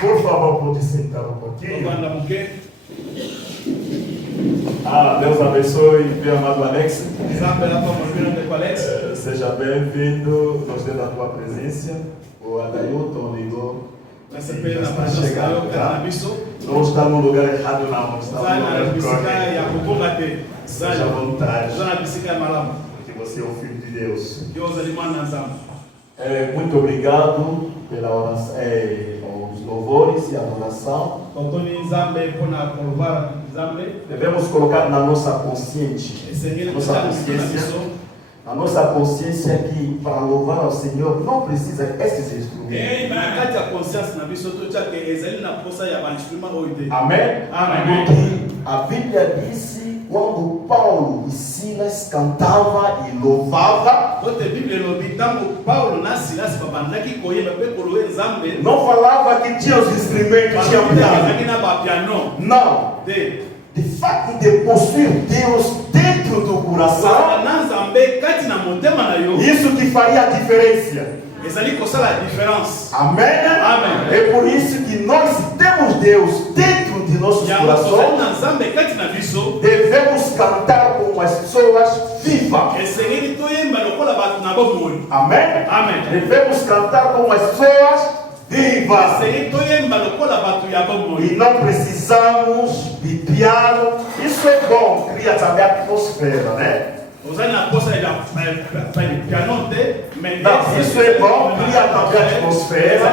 Por favor, pode sentar um pouquinho. Deus abençoe, meu amado Alex. Seja bem-vindo, gostei da tua presença. O Adailton ligou. Está chegando, tá? Não está no lugar errado, não. Está no lugar correto. Seja à vontade. Porque você é o Filho de Deus. Muito obrigado pela oração, os louvores e a adoração. Devemos colocar na nossa consciência, que para louvar ao Senhor não precisa esses instrumentos. Amém? Porque a Bíblia disse, quando Paulo e Silas cantavam e louvavam, não falava que tinha os instrumentos, tinha piano. Não. De fato, de possuir Deus dentro do coração, isso que faria a diferença. Amém? Amém. É por isso que nós temos Deus dentro de nossos corações. Devemos cantar como as pessoas vivas. Amém? Amém. Devemos cantar como as pessoas vivas. E não precisamos de piano. Isso é bom, cria também a atmosfera, né? Não, isso é bom, cria também a atmosfera.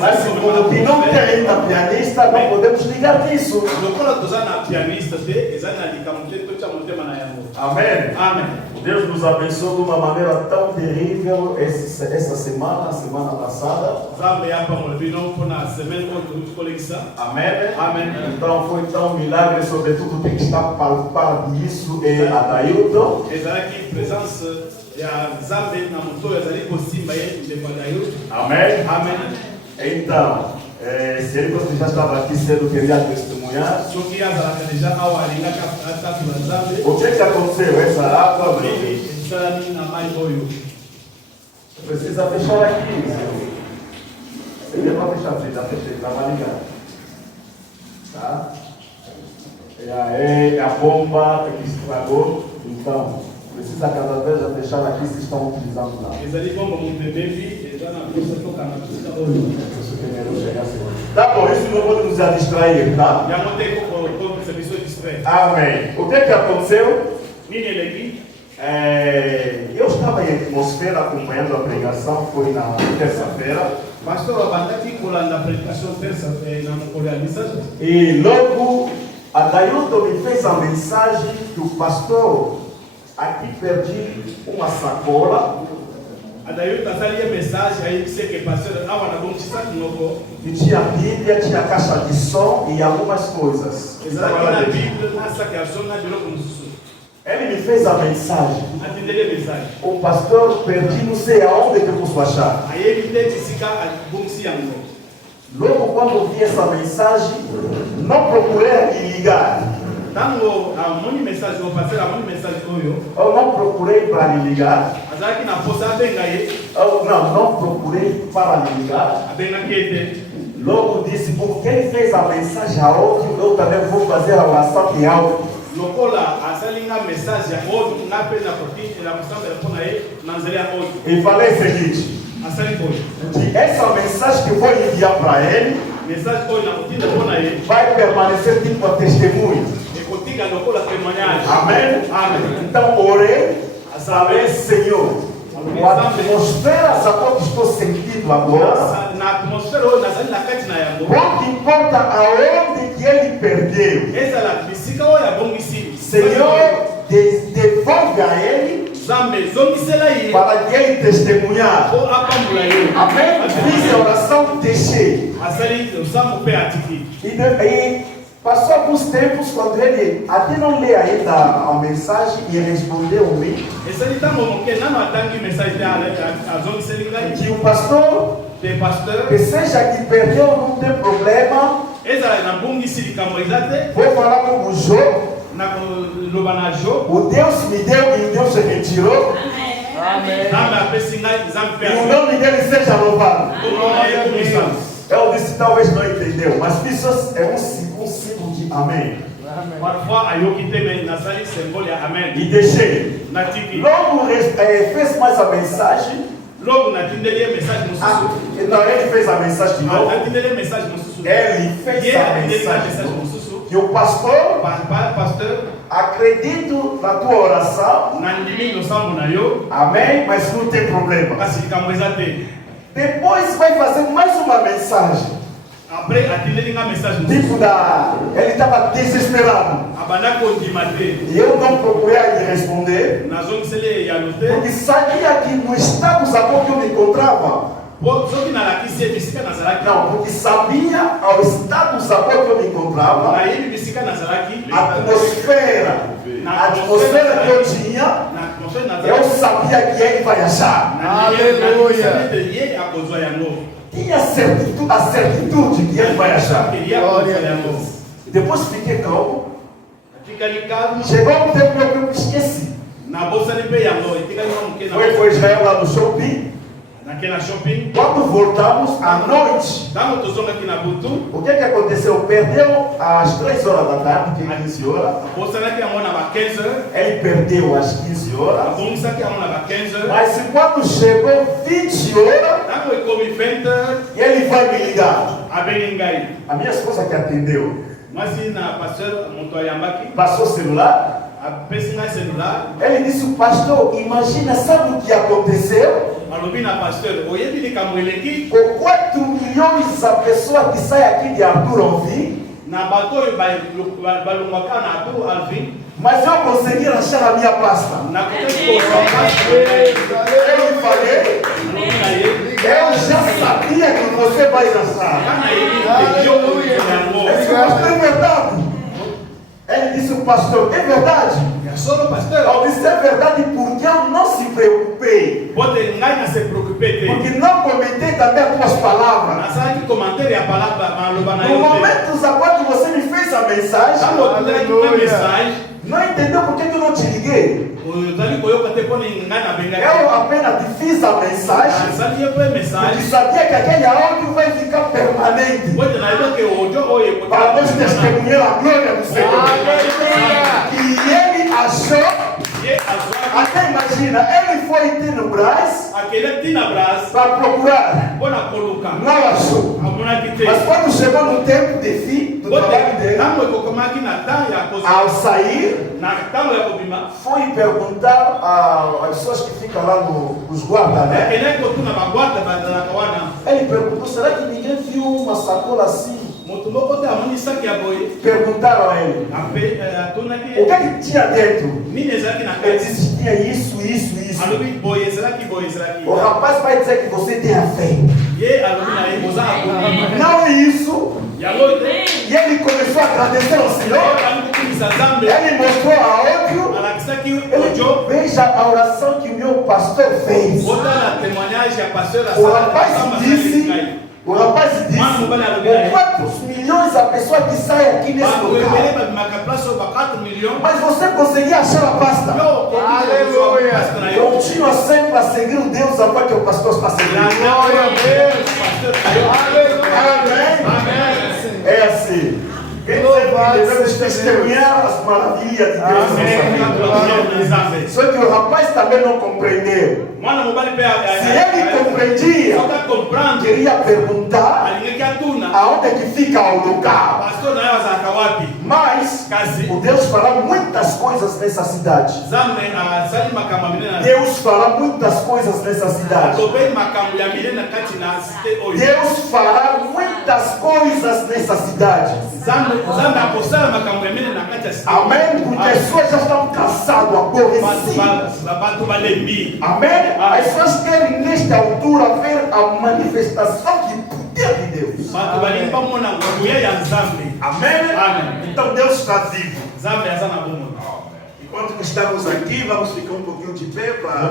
Mas como que não tem ainda pianista, não podemos ligar nisso. Amém. Amém. Deus nos abençoe de uma maneira tão terrível essa semana, a semana passada. Amém. Amém. Então foi tão milagre, sobretudo tem que estar para isso é Adailton. Amém. Amém. Então, se ele já estava aqui cedo, queria testemunhar. O que aconteceu? Essa água precisa fechar aqui. Você deu para fechar, já fechei, estava ligado. Tá? É a bomba que estragou, então precisa cada vez já fechar aqui se estão utilizando lá. Tá bom, isso não pode nos distrair, tá? Amém. O que aconteceu? Eu estava em atmosfera acompanhando a pregação, foi na terça-feira. E logo Adailton me fez a mensagem que o pastor Aqui perdi uma sacola. Que tinha Bíblia, tinha caixa de som e algumas coisas. Ele me fez a mensagem. O pastor, perdi não sei aonde que eu posso achar. Logo quando vi essa mensagem, não procurei me ligar. Eu não procurei para lhe ligar. Eu não procurei para lhe ligar. Logo disse, porque ele fez a mensagem a áudio, eu também vou fazer a oração de áudio. E falei o seguinte, que essa mensagem que eu vou enviar para ele vai permanecer tipo testemunho. Amém? Amém. Então orei, sabe, Senhor, a atmosfera, sabe o que estou sentindo agora? Não importa aonde que ele perdeu, Senhor, devolve a ele para que ele testemunhar. Amém? Fiz a oração, deixei. E passou alguns tempos quando ele até não lê ainda a mensagem e ele respondeu-me que o pastor, que seja que perdeu, não tem problema. Vou falar com o Jô. O Deus me deu e o Deus se retirou. Amém. E o nome dele seja louvado. Eu disse, talvez não entendeu, mas isso é um símbolo de amém. E deixei. Logo fez mais a mensagem. Não, ele fez a mensagem de novo. Ele fez a mensagem. Que o pastor, acredito na tua oração. Amém, mas não tem problema. Depois vai fazer mais uma mensagem. Tipo ele estava desesperado. E eu não procurei lhe responder. Porque sabia que no status a qual eu me encontrava. Não, porque sabia ao status a qual eu me encontrava. A atmosfera que eu tinha. Eu sabia que ele vai achar. Aleluia. Tinha a certitude que ele vai achar. Depois fiquei calmo. Chegou um tempo que eu me esqueci. Foi Israel lá no shopping. Quando voltamos à noite, o que aconteceu? Perdeu às 3 horas da tarde, 15 horas. Ele perdeu às 15 horas. Mas quando chegou 20 horas, ele vai me ligar. A minha esposa que atendeu. Passou o celular. Ele disse, pastor, imagina, sabe o que aconteceu? Com 4 milhões de pessoas que saem aqui de Arthur Alvim, mas eu consegui achar a minha pasta. Eu falei, eu já sabia que você vai achar. É verdade. Ele disse, pastor, é verdade? Eu disse, é verdade porque eu não se preocupei. Porque não comentei também as tuas palavras. No momento que você me fez a mensagem, não entendeu por que eu não te liguei. Eu apenas te fiz a mensagem. Porque sabia que aquele áudio vai ficar permanente. Para nós testemunhar a glória do Senhor. E ele achou. Até imagina, ele foi ter no Brás para procurar. Não achou. Mas quando chegou no tempo de fim do trabalho dele, ao sair, foi perguntar às pessoas que ficam lá nos guardas, né? Ele perguntou, será que ninguém viu uma sacola assim? Perguntaram a ele: o que é que tinha dentro? Ele disse: tinha isso. O rapaz vai dizer que você tem a fé. Não isso. E ele começou a agradecer ao Senhor. Ele mostrou a outro. Veja a oração que o meu pastor fez. O rapaz disse: com quantos milhões a pessoa que sai aqui nesse lugar? Mas você conseguia achar a pasta? Aleluia! Continua sempre a seguir o Deus a qual que o pastor está seguindo. Glória a Deus! Amém! É assim. Devemos testemunhar as maravilhas de Deus. Só que o rapaz também não compreendeu. Se ele compreendia, queria perguntar aonde é que fica o lugar. Mas o Deus fará muitas coisas nessa cidade. Deus fará muitas coisas nessa cidade. Deus fará muitas coisas nessa cidade. Amém? Porque as pessoas já estão cansadas, aborrecidas. Amém? As pessoas querem nesta altura ver a manifestação do poder de Deus. Amém? Então Deus está vivo. Enquanto estamos aqui, vamos ficar um pouquinho de pé para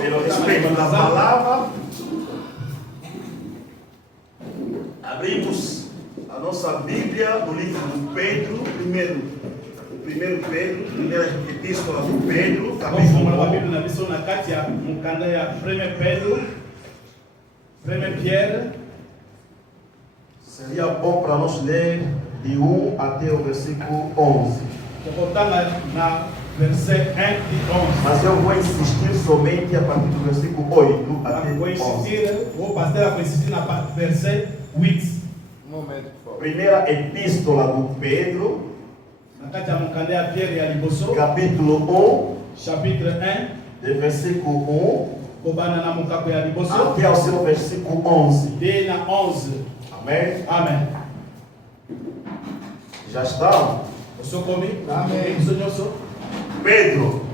pelo respeito da palavra. Abrimos a nossa Bíblia no livro do Pedro, primeira epístola do Pedro, capítulo 1 Pierre. Seria bom para nós ler de 1 até o versículo 11. Mas eu vou insistir somente a partir do versículo 8 até o 11. Vou insistir na parte do versículo 8. Primeira epístola do Pedro, capítulo 1, chapitre 1, de versículo 1 até o seu versículo 11. Amém? Amém. Já estão? Amém. Pedro,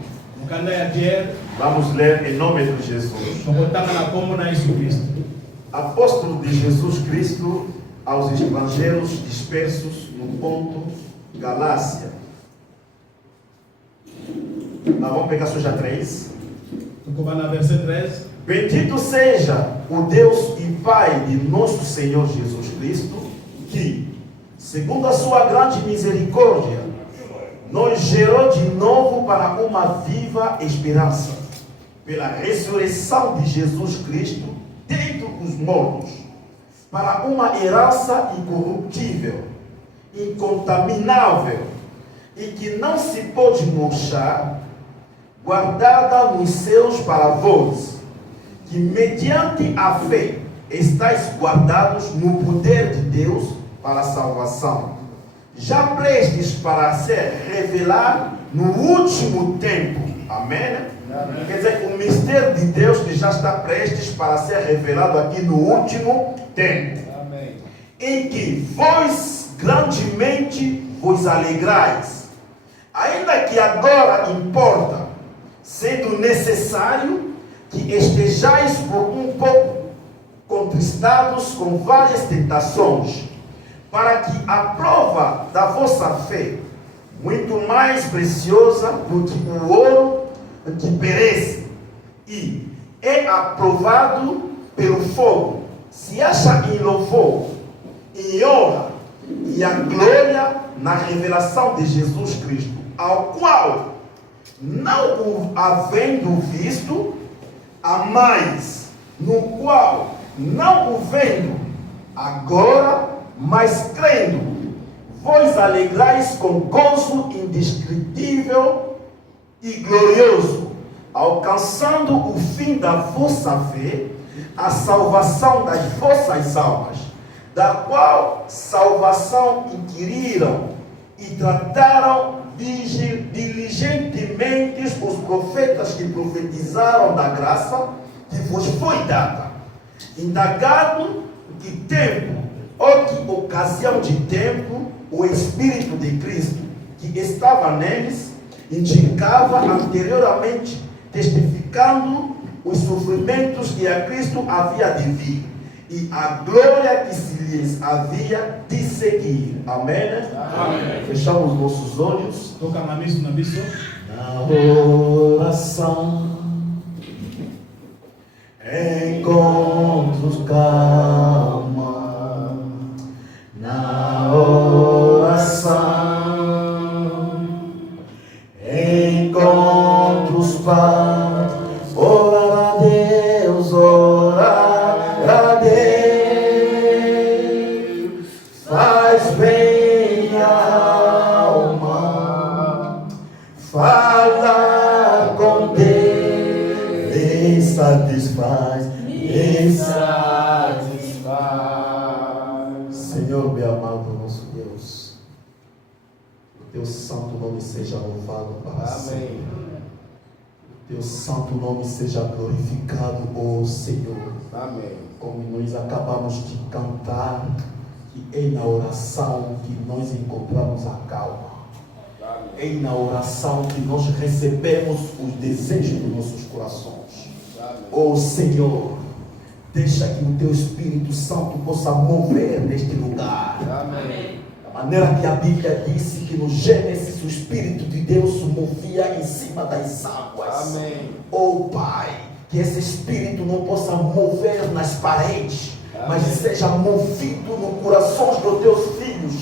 vamos ler em nome de Jesus. Apóstolo de Jesus Cristo aos estrangeiros dispersos no Ponto, Galácia. Vamos pegar só já 3. Bendito seja o Deus e Pai de nosso Senhor Jesus Cristo, que, segundo a sua grande misericórdia, nos gerou de novo para uma viva esperança, pela ressurreição de Jesus Cristo dentre os mortos, para uma herança incorruptível, incontaminável e que não se pode murchar, guardada nos céus para vós, que mediante a fé estáis guardados no poder de Deus para a salvação, já prestes para ser revelado no último tempo. Amém? Amém. Quer dizer, o mistério de Deus que já está prestes para ser revelado aqui no último tempo. Amém. Em que vós grandemente vos alegrais, ainda que agora importa, sendo necessário que estejais por um pouco contristados com várias tentações, para que a prova da vossa fé, muito mais preciosa do que o ouro que perece e é aprovado pelo fogo, se acha em louvor, em honra e a glória na revelação de Jesus Cristo, ao qual, não o havendo visto, amais, no qual, não o vendo, agora, mas crendo, vós alegrais com gozo indescritível e glorioso, alcançando o fim da vossa fé, a salvação das vossas almas, da qual salvação inquiriram e trataram diligentemente os profetas que profetizaram da graça que vos foi dada, indagado que tempo outra ocasião de tempo, o Espírito de Cristo que estava neles indicava anteriormente, testificando os sofrimentos que a Cristo havia de vir e a glória que se lhes havia de seguir. Amém? Amém. Fechamos nossos olhos. Toca na missa, na missa. Na oração, encontros calma. Na oração, encontros paz. Orar a Deus, orar a Deus, faz bem a alma. Fala com Deus, me satisfaz, me satisfaz. Senhor, meu amado nosso Deus, o teu santo nome seja louvado para sempre. Teu santo nome seja glorificado, ó Senhor. Amém. Como nós acabamos de cantar, que é na oração que nós encontramos a calma. É na oração que nós recebemos os desejos dos nossos corações. Ó Senhor, deixa que o teu Espírito Santo possa mover neste lugar. Amém. Da maneira que a Bíblia disse que no Gênesis o Espírito de Deus se movia em cima das águas. Amém. Oh Pai, que esse Espírito não possa mover nas paredes, mas seja movido no coração dos teus filhos,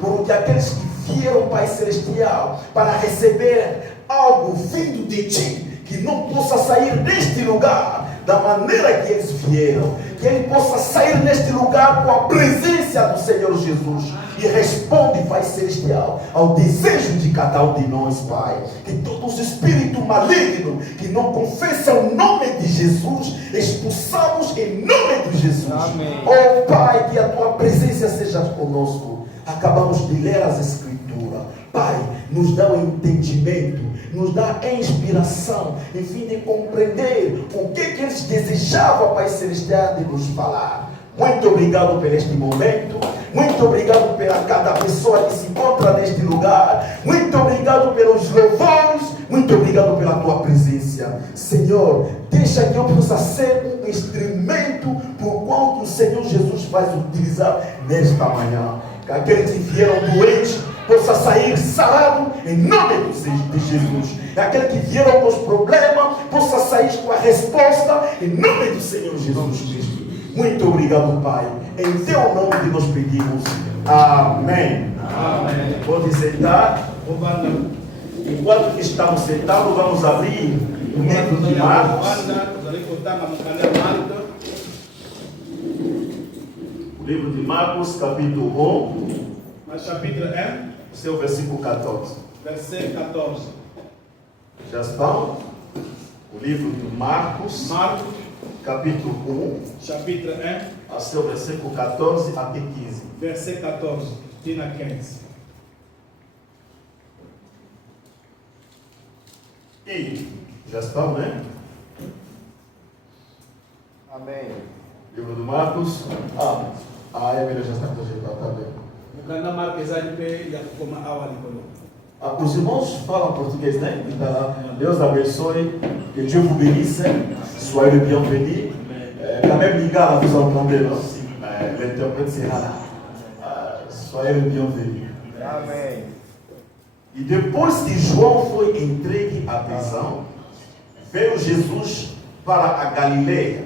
porque aqueles que vieram, Pai Celestial, para receber algo vindo de Ti, que não possa sair deste lugar da maneira que eles vieram, que ele possa sair neste lugar com a presença do Senhor Jesus e responde, Pai Celestial, ao desejo de cada um de nós, Pai. Que todos os espíritos malignos que não confessam o nome de Jesus, expulsamos em nome de Jesus. Amém. Oh Pai, que a Tua presença seja conosco. Acabamos de ler as Escrituras. Pai, nos dá o entendimento, nos dá a inspiração, enfim, de compreender o que eles desejavam, Pai Celestial, de nos falar. Muito obrigado por este momento. Muito obrigado pela cada pessoa que se encontra neste lugar. Muito obrigado pelos louvores. Muito obrigado pela tua presença. Senhor, deixa que eu possa ser um instrumento por qual o Senhor Jesus vai utilizar nesta manhã. Que aqueles que vieram doentes possa sair sarado em nome de Jesus. Aquele que vieram com os problemas possa sair com a resposta em nome do Senhor Jesus Cristo. Muito obrigado, Pai. Em teu nome que nós pedimos. Amém. Amém. Pode sentar. Enquanto que estamos sentados, vamos abrir o livro de Marcos. O livro de Marcos, capítulo 1. Mas capítulo 1, Seu versículo 14. versículo 14. Já estão? O livro de Marcos, Marcos, capítulo 1, capítulo 1, a seu versículo 14 até 15. versículo 14, Tina 15. E já estão, né? Amém. Livro de Marcos. A Emília já está projetada também. Mukanda Marques Alipe Yakuma Awali Kolo. Os irmãos falam português, né? Então, Deus abençoe, que Dieu vous bénisse, soyez le bienvenu. Quand même, les gars, vous entendez, non? L'interprète sera là. Soyez le bienvenu. Amém. E depois que João foi entregue à prisão, veio Jesus para a Galileia,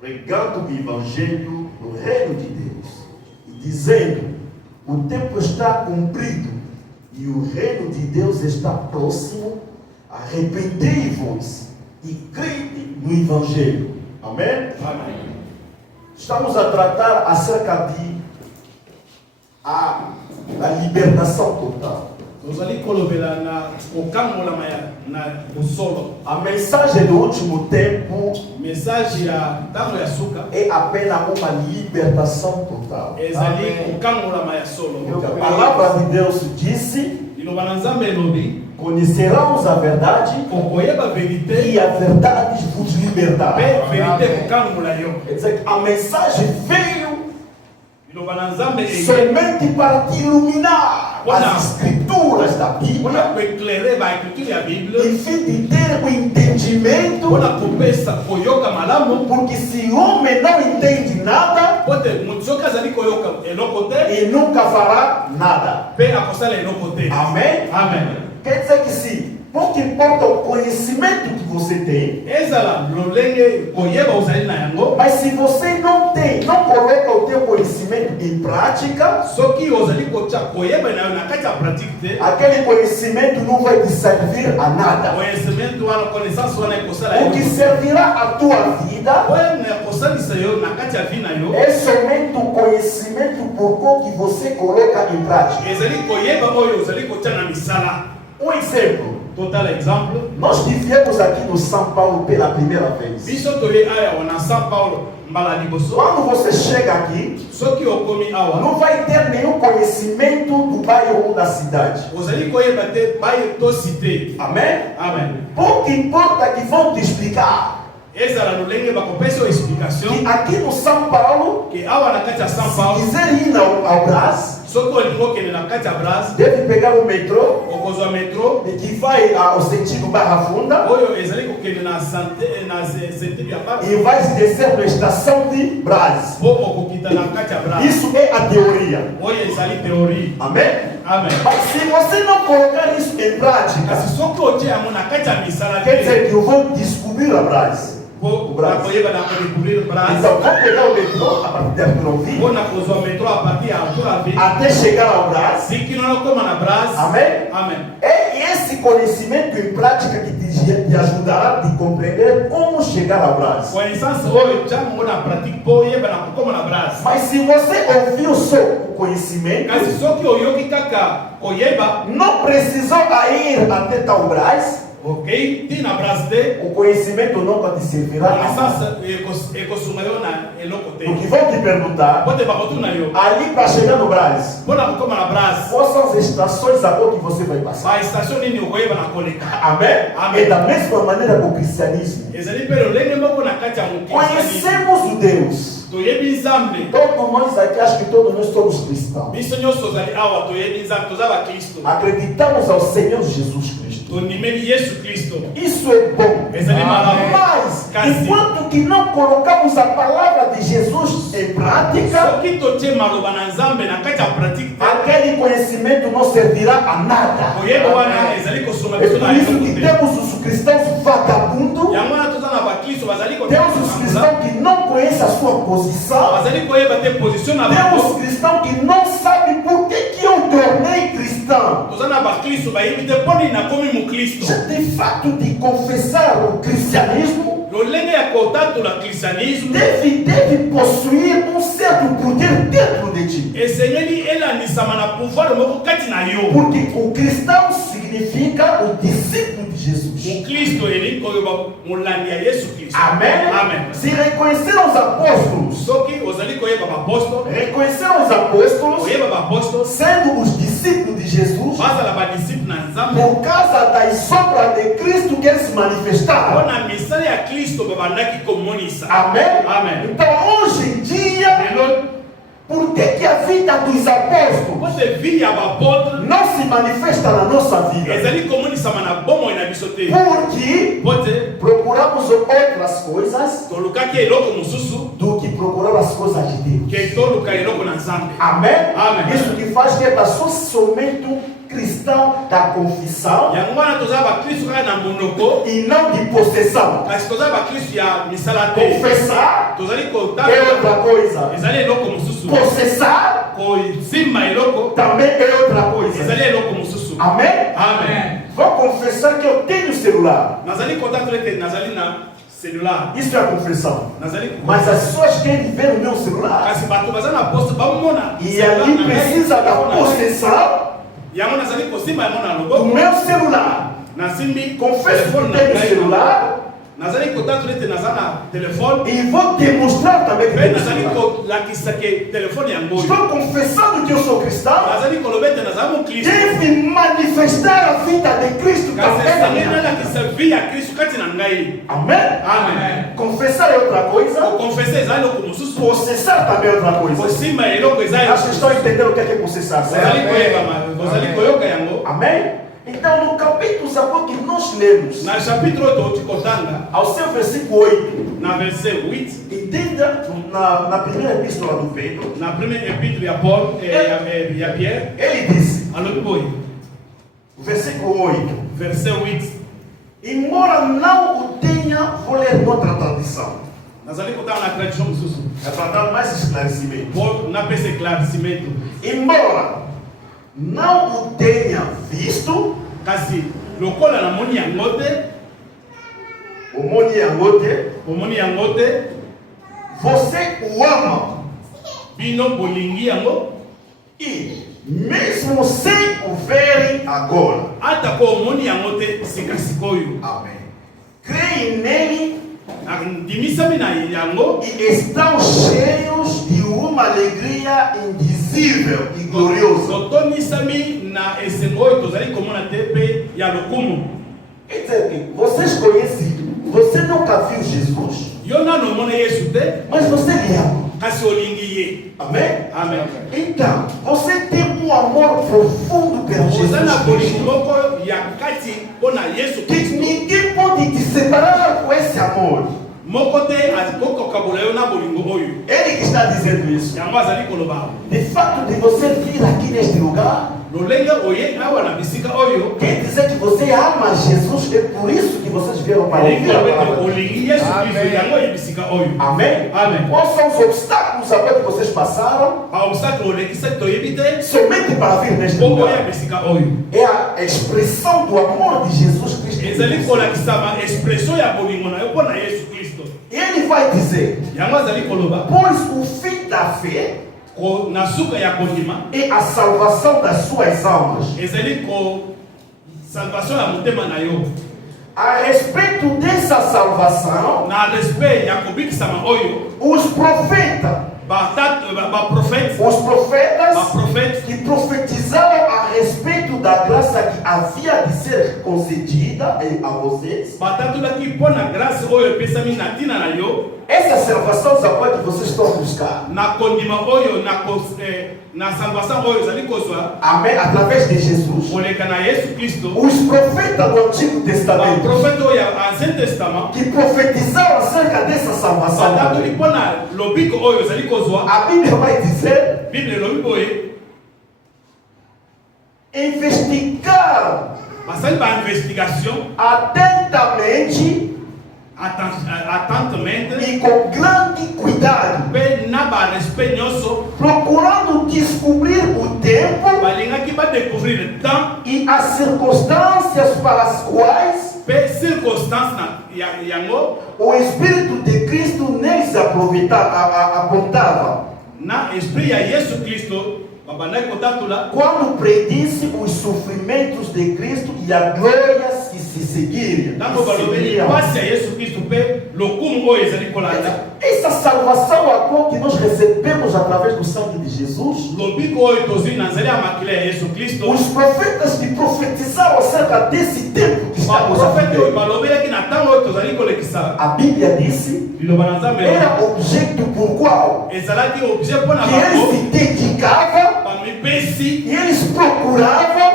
pregando o evangelho do reino de Deus, e dizendo: o tempo está cumprido e o reino de Deus está próximo. Arrependei-vos e crede no evangelho. Amém? Amém. Estamos a tratar acerca de a libertação total. Nós ali colocamos na o campo na o solo. A mensagem do último tempo Mensagem a tanto de açúcar. é apenas uma libertação total. É ali o campo na solo. A palavra de Deus disse: E no bananzambe lobi. conhecerão a verdade Okoyeba e verite. a verdade vos libertará. Verite o campo lá yo. Quer dizer, a mensagem veio somente para te iluminar as escrituras da Bíblia, e fim de ter o entendimento, porque se o homem não entende nada, ele nunca fará nada. Amém? Amen. Quer dizer que sim, pouco importa o conhecimento que você tem, mas se você não coloca o teu conhecimento em prática, aquele conhecimento não vai te servir a nada. O que servirá a tua vida é somente o conhecimento por qual que você coloca em prática. Um exemplo. Total exemplo. Nós vivemos aqui no São Paulo pela primeira vez. Quando você chega aqui, não vai ter nenhum conhecimento do bairro ou da cidade. Amém? Amém. Pouco importa que vão te explicar que aqui no São Paulo, se quiser ir ao Brás, deve pegar o metrô e que vai ao sentido Barra Funda e vai se descer na estação de Brás. Isso é a teoria. Amém? Amém. Mas se você não colocar isso em prática, quer dizer que eu vou descobrir a Brás. Então, vou pegar o metrô a partir da Province até chegar ao Brás. Amém? Amém. É esse conhecimento em prática que te ajudará a compreender como chegar ao Brás. Mas se você ouviu só o conhecimento, não precisou ir até tal Brás, o conhecimento não vai te servirá. Porque vão te perguntar, ali para chegar no Brás, quais são as estações agora que você vai passar? Amém? É da mesma maneira com o cristianismo. Conhecemos o Deus. Todos nós aqui, acho que todos nós somos cristãos. Acreditamos ao Senhor Jesus Cristo. Isso é bom. Mas, enquanto que não colocamos a palavra de Jesus em prática, aquele conhecimento não servirá a nada. É por isso que temos os cristãos vagabundos, temos os cristãos que não conhecem a sua posição, temos os cristãos que não sabem por que eu tornei cristão. De fato, de confessar o cristianismo, deve possuir um certo poder dentro de ti. Porque o cristão significa o discípulo de Jesus. Amém? Amém. Se reconheceram os apóstolos, reconheceram os apóstolos sendo os discípulos de Jesus, por causa das sombras de Cristo que eles se manifestaram. Amém? Amém. Então hoje em dia, por que a vida dos apóstolos não se manifesta na nossa vida? Porque procuramos outras coisas do que procurar as coisas de Deus. Amém? Amém. Isso que faz que é só somente cristão da confissão e não de possessão. Confessar é outra coisa. Possessar também é outra coisa. Amém? Amém. Vou confessar que eu tenho celular. Isso é a confissão. Mas as pessoas querem ver o meu celular. E ali precisa da possessão. O meu celular. Confesso que tenho celular. E vou demonstrar também que tenho celular. Estou confessando que eu sou cristão. Deve manifestar a vida de Cristo também na minha vida. Amém? Confessar é outra coisa. Processar também é outra coisa. Acho que estão entendendo o que é processar, certo? Amém? Então, no capítulo que nós lemos, ao seu versículo 8, entenda, na primeira epístola do Pedro, ele disse, versículo 8, embora não o tenha, vou ler noutra tradição, é para dar mais esclarecimento. Embora não o tenha visto, você o ama, e mesmo sem o verem agora, amém, creem nele e estão cheios de uma alegria indizível e gloriosa. Quer dizer que vocês conhecem, você nunca viu Jesus, mas você lhe ama. Amém? Amém. Então, você tem um amor profundo pelo Jesus Cristo, que ninguém pode te separar com esse amor. Ele que está dizendo isso. De fato, de você vir aqui neste lugar, quer dizer que você ama Jesus, é por isso que vocês vieram para ouvir a palavra. Amém? Amém. Quais são os obstáculos agora que vocês passaram somente para vir neste lugar? É a expressão do amor de Jesus Cristo. E ele vai dizer, pois o fim da fé e a salvação das suas almas. A respeito dessa salvação, os profetas que profetizaram a respeito da graça que havia de ser concedida a vocês, essa salvação que vocês estão buscando, amém, através de Jesus, os profetas do Antigo Testamento que profetizaram acerca dessa salvação, a Bíblia vai dizer, investigar atentamente e com grande cuidado, procurando descobrir o tempo e as circunstâncias para as quais o Espírito de Cristo neles apontava, quando predisse os sofrimentos de Cristo e as glórias que se seguiriam. Essa salvação agora que nós recebemos através do sangue de Jesus, os profetas que profetizaram acerca desse tempo que estamos a viver, a Bíblia disse, era objeto por qual que eles se dedicavam e eles procuravam,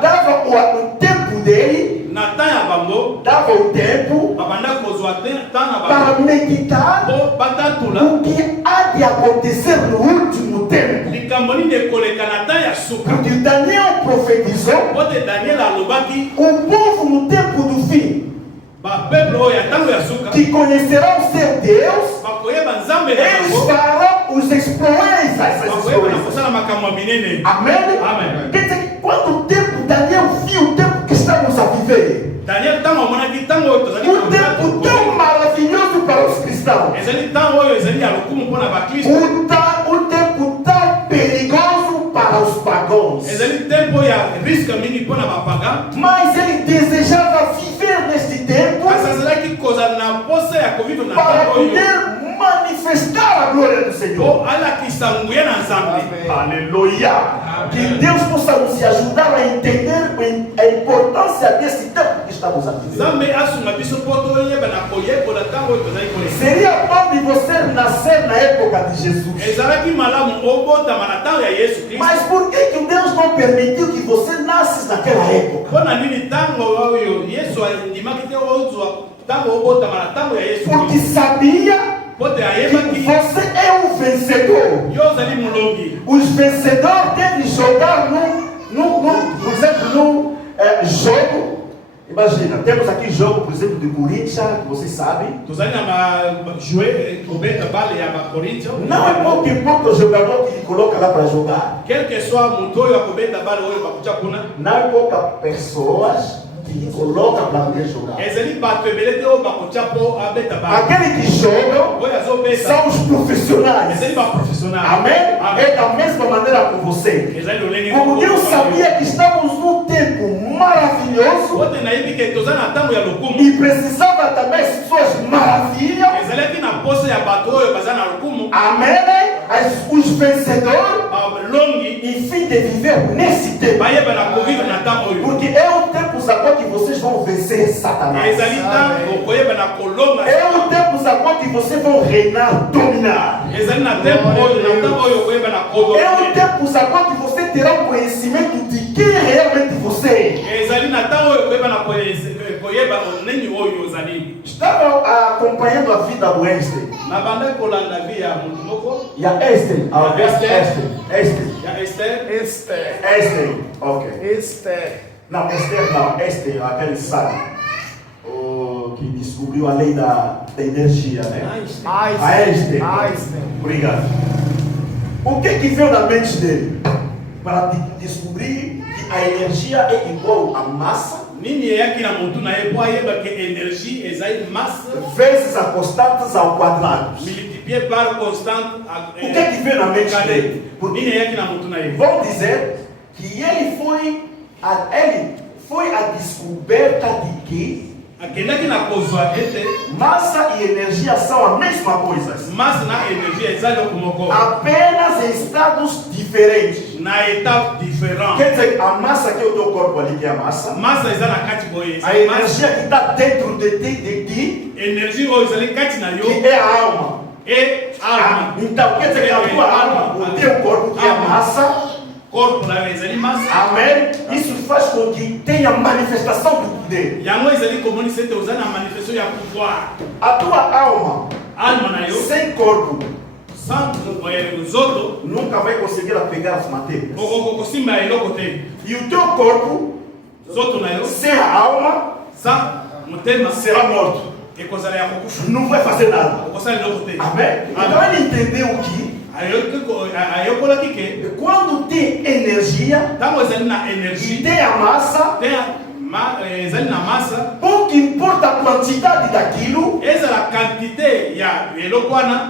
davam o tempo dele, dava o tempo para meditar o que há de acontecer no último tempo. Porque Daniel profetizou o povo no tempo do fim, que conhecerão o seu Deus, eles farão os expoentes a essas coisas. Amém? Quer dizer que quando o tempo, Daniel viu o tempo que estamos a viver, um tempo tão maravilhoso para os cristãos, um tempo tão perigoso para os pagãos, mas ele desejava viver neste tempo para poder manifestar a glória do Senhor. Aleluia. Que Deus possa nos ajudar a entender a importância desse tempo que estamos aqui. Seria bom de você nascer na época de Jesus. Mas por que Deus não permitiu que você nascesse naquela época? Porque sabia que você é um vencedor. Os vencedores devem jogar por exemplo, no jogo. Imagina, temos aqui jogo, por exemplo, de Corinthians, que vocês sabem. Não é pouco que importa o jogador que coloca lá para jogar. Não é poucas pessoas que coloca para poder jogar. Aqueles que jogam são os profissionais. Amém? É da mesma maneira com você. Como Deus sabia que estamos num tempo maravilhoso e precisava também de suas maravilhas. Amém? Os vencedores, enfim, de viver nesse tempo. Porque é o tempo agora que vocês vão vencer Satanás. É o tempo agora que vocês vão reinar, dominar. É o tempo agora que você terá o conhecimento de quem realmente você é. Estava acompanhando a vida do Einstein. E a Einstein. Einstein. Ok. Não, Einstein, aquele sábio que descobriu a lei da energia, né? Einstein. Obrigado. O que veio na mente dele? Para descobrir que a energia é igual a massa vezes a constantes ao quadrado. O que veio na mente dele? Vamos dizer que ele foi a descoberta de que massa e energia são a mesma coisa. Apenas em estados diferentes. Quer dizer, a massa que é o teu corpo ali, que é a massa. A energia que está dentro de ti, que é a alma. Então, quer dizer que a tua alma, o teu corpo, que é a massa. Amém? Isso faz com que tenha manifestação do poder. A tua alma sem corpo nunca vai conseguir pegar as matérias. E o teu corpo sem a alma será morto. Não vai fazer nada. Amém? Então ele entendeu que quando tem energia e tem a massa, pouco importa a quantidade daquilo,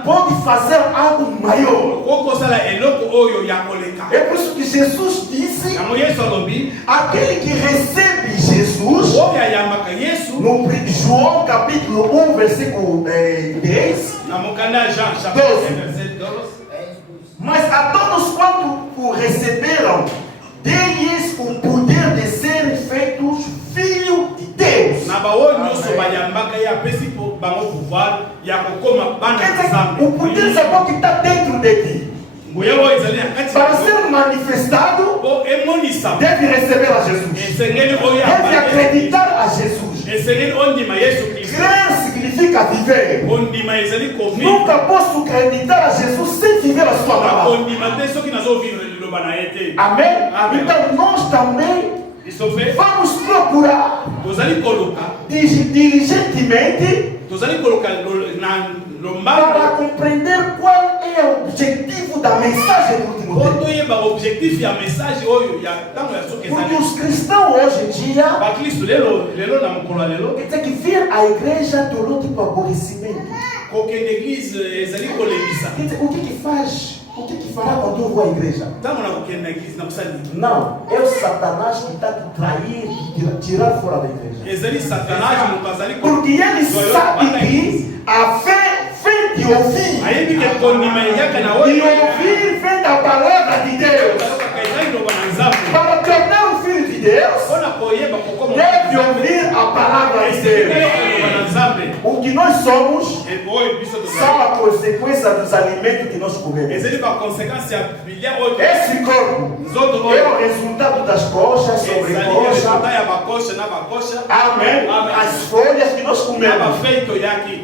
pode fazer algo maior. É por isso que Jesus disse: aquele que recebe Jesus, no João capítulo 1, versículo 10, 12. Mas a todos quanto o receberam, deles o poder de serem feitos filhos de Deus. O poder sabe que está dentro de ti. Para ser manifestado, deve receber a Jesus. Deve acreditar a Jesus. Crer significa viver. Nunca posso acreditar a Jesus sem viver a sua palavra. Amém? Então nós também vamos procurar diligentemente para compreender qual é o objetivo da mensagem do último tempo. Porque os cristãos hoje em dia tem que vir à igreja do tipo aborrecimento. O que faz O que fará quando eu vou à igreja? Não, é o Satanás que está te trair e tirar fora da igreja. Porque ele sabe que a fé vem de ouvir. E ouvir vem da palavra de Deus. Para tornar um filho de Deus, deve ouvir a palavra de Deus. O que nós somos são a consequência dos alimentos que nós comemos. Esse corpo é o resultado das coxas, sobrecoxa. Amém. As folhas que nós comemos.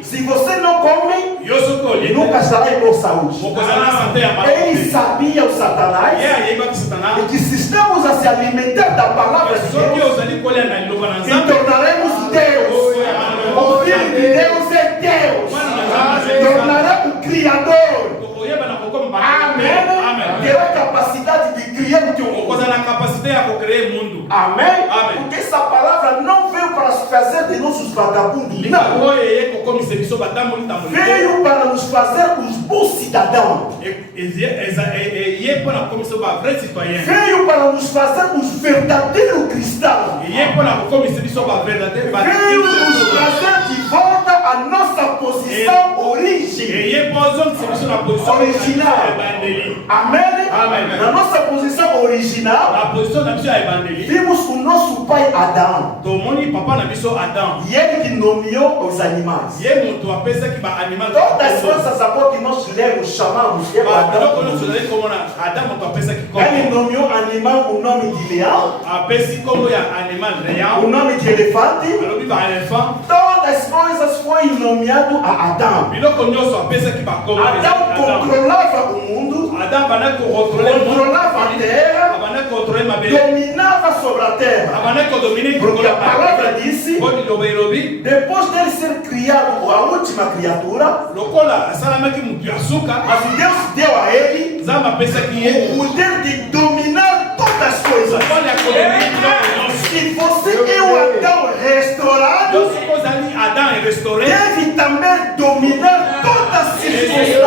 Se você não come, nunca estará em boa saúde. Ele sabia, o Satanás, e que se estamos a se alimentar da palavra de Deus, e tornaremos Deus. O Filho de Deus é Deus. Tornará o Criador. Amém. Terá a capacidade de criar o teu mundo. Amém. Porque essa palavra não veio para fazer de nossos vagabundos. Não. Veio para nos fazer os bons cidadãos. Veio para nos fazer os verdadeiros cristãos. Veio nos trazer de volta a nossa posição original. Amém. Na nossa posição original, vimos o nosso pai Adão. E ele que nomeou os animais. Todas as coisas agora que nós lemos, chamamos Adão. Ele nomeou animal o nome de leão, o nome de elefante. Todas as coisas foram nomeadas a Adão. Adão controlava o mundo, controlava a terra, dominava sobre a terra. Porque a palavra disse, depois dele ser criado, a última criatura, mas Deus deu a ele o poder de dominar todas as coisas. Se você é o Adão restaurado, deve também dominar todas as circunstâncias.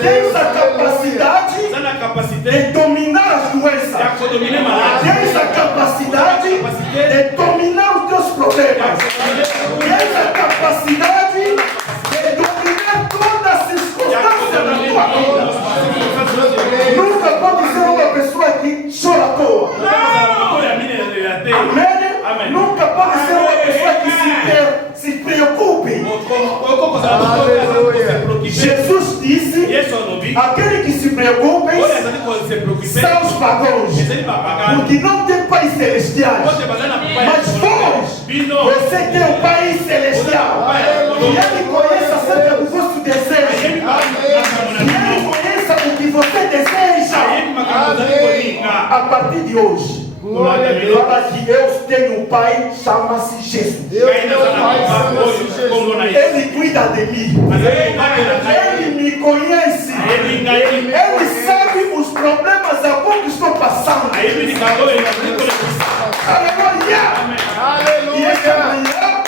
Tens a capacidade de dominar as doenças. Tens a capacidade de dominar os teus problemas. Tens a capacidade de dominar todas as circunstâncias da tua vida. Nunca pode ser uma pessoa que chora à toa. Amém? Nunca pode ser uma pessoa que se preocupe. Jesus disse: aquele que se preocupe são os pagãos, porque não tem Pai Celestial. Mas você tem o Pai Celestial. E Ele conhece acerca do vosso desejo. E Ele conhece o que você deseja. A partir de hoje, fala que Deus tem um Pai, chama-se Jesus. Ele cuida de mim. Ele me conhece. Ele sabe os problemas a qual estou passando. Aleluia. E esta manhã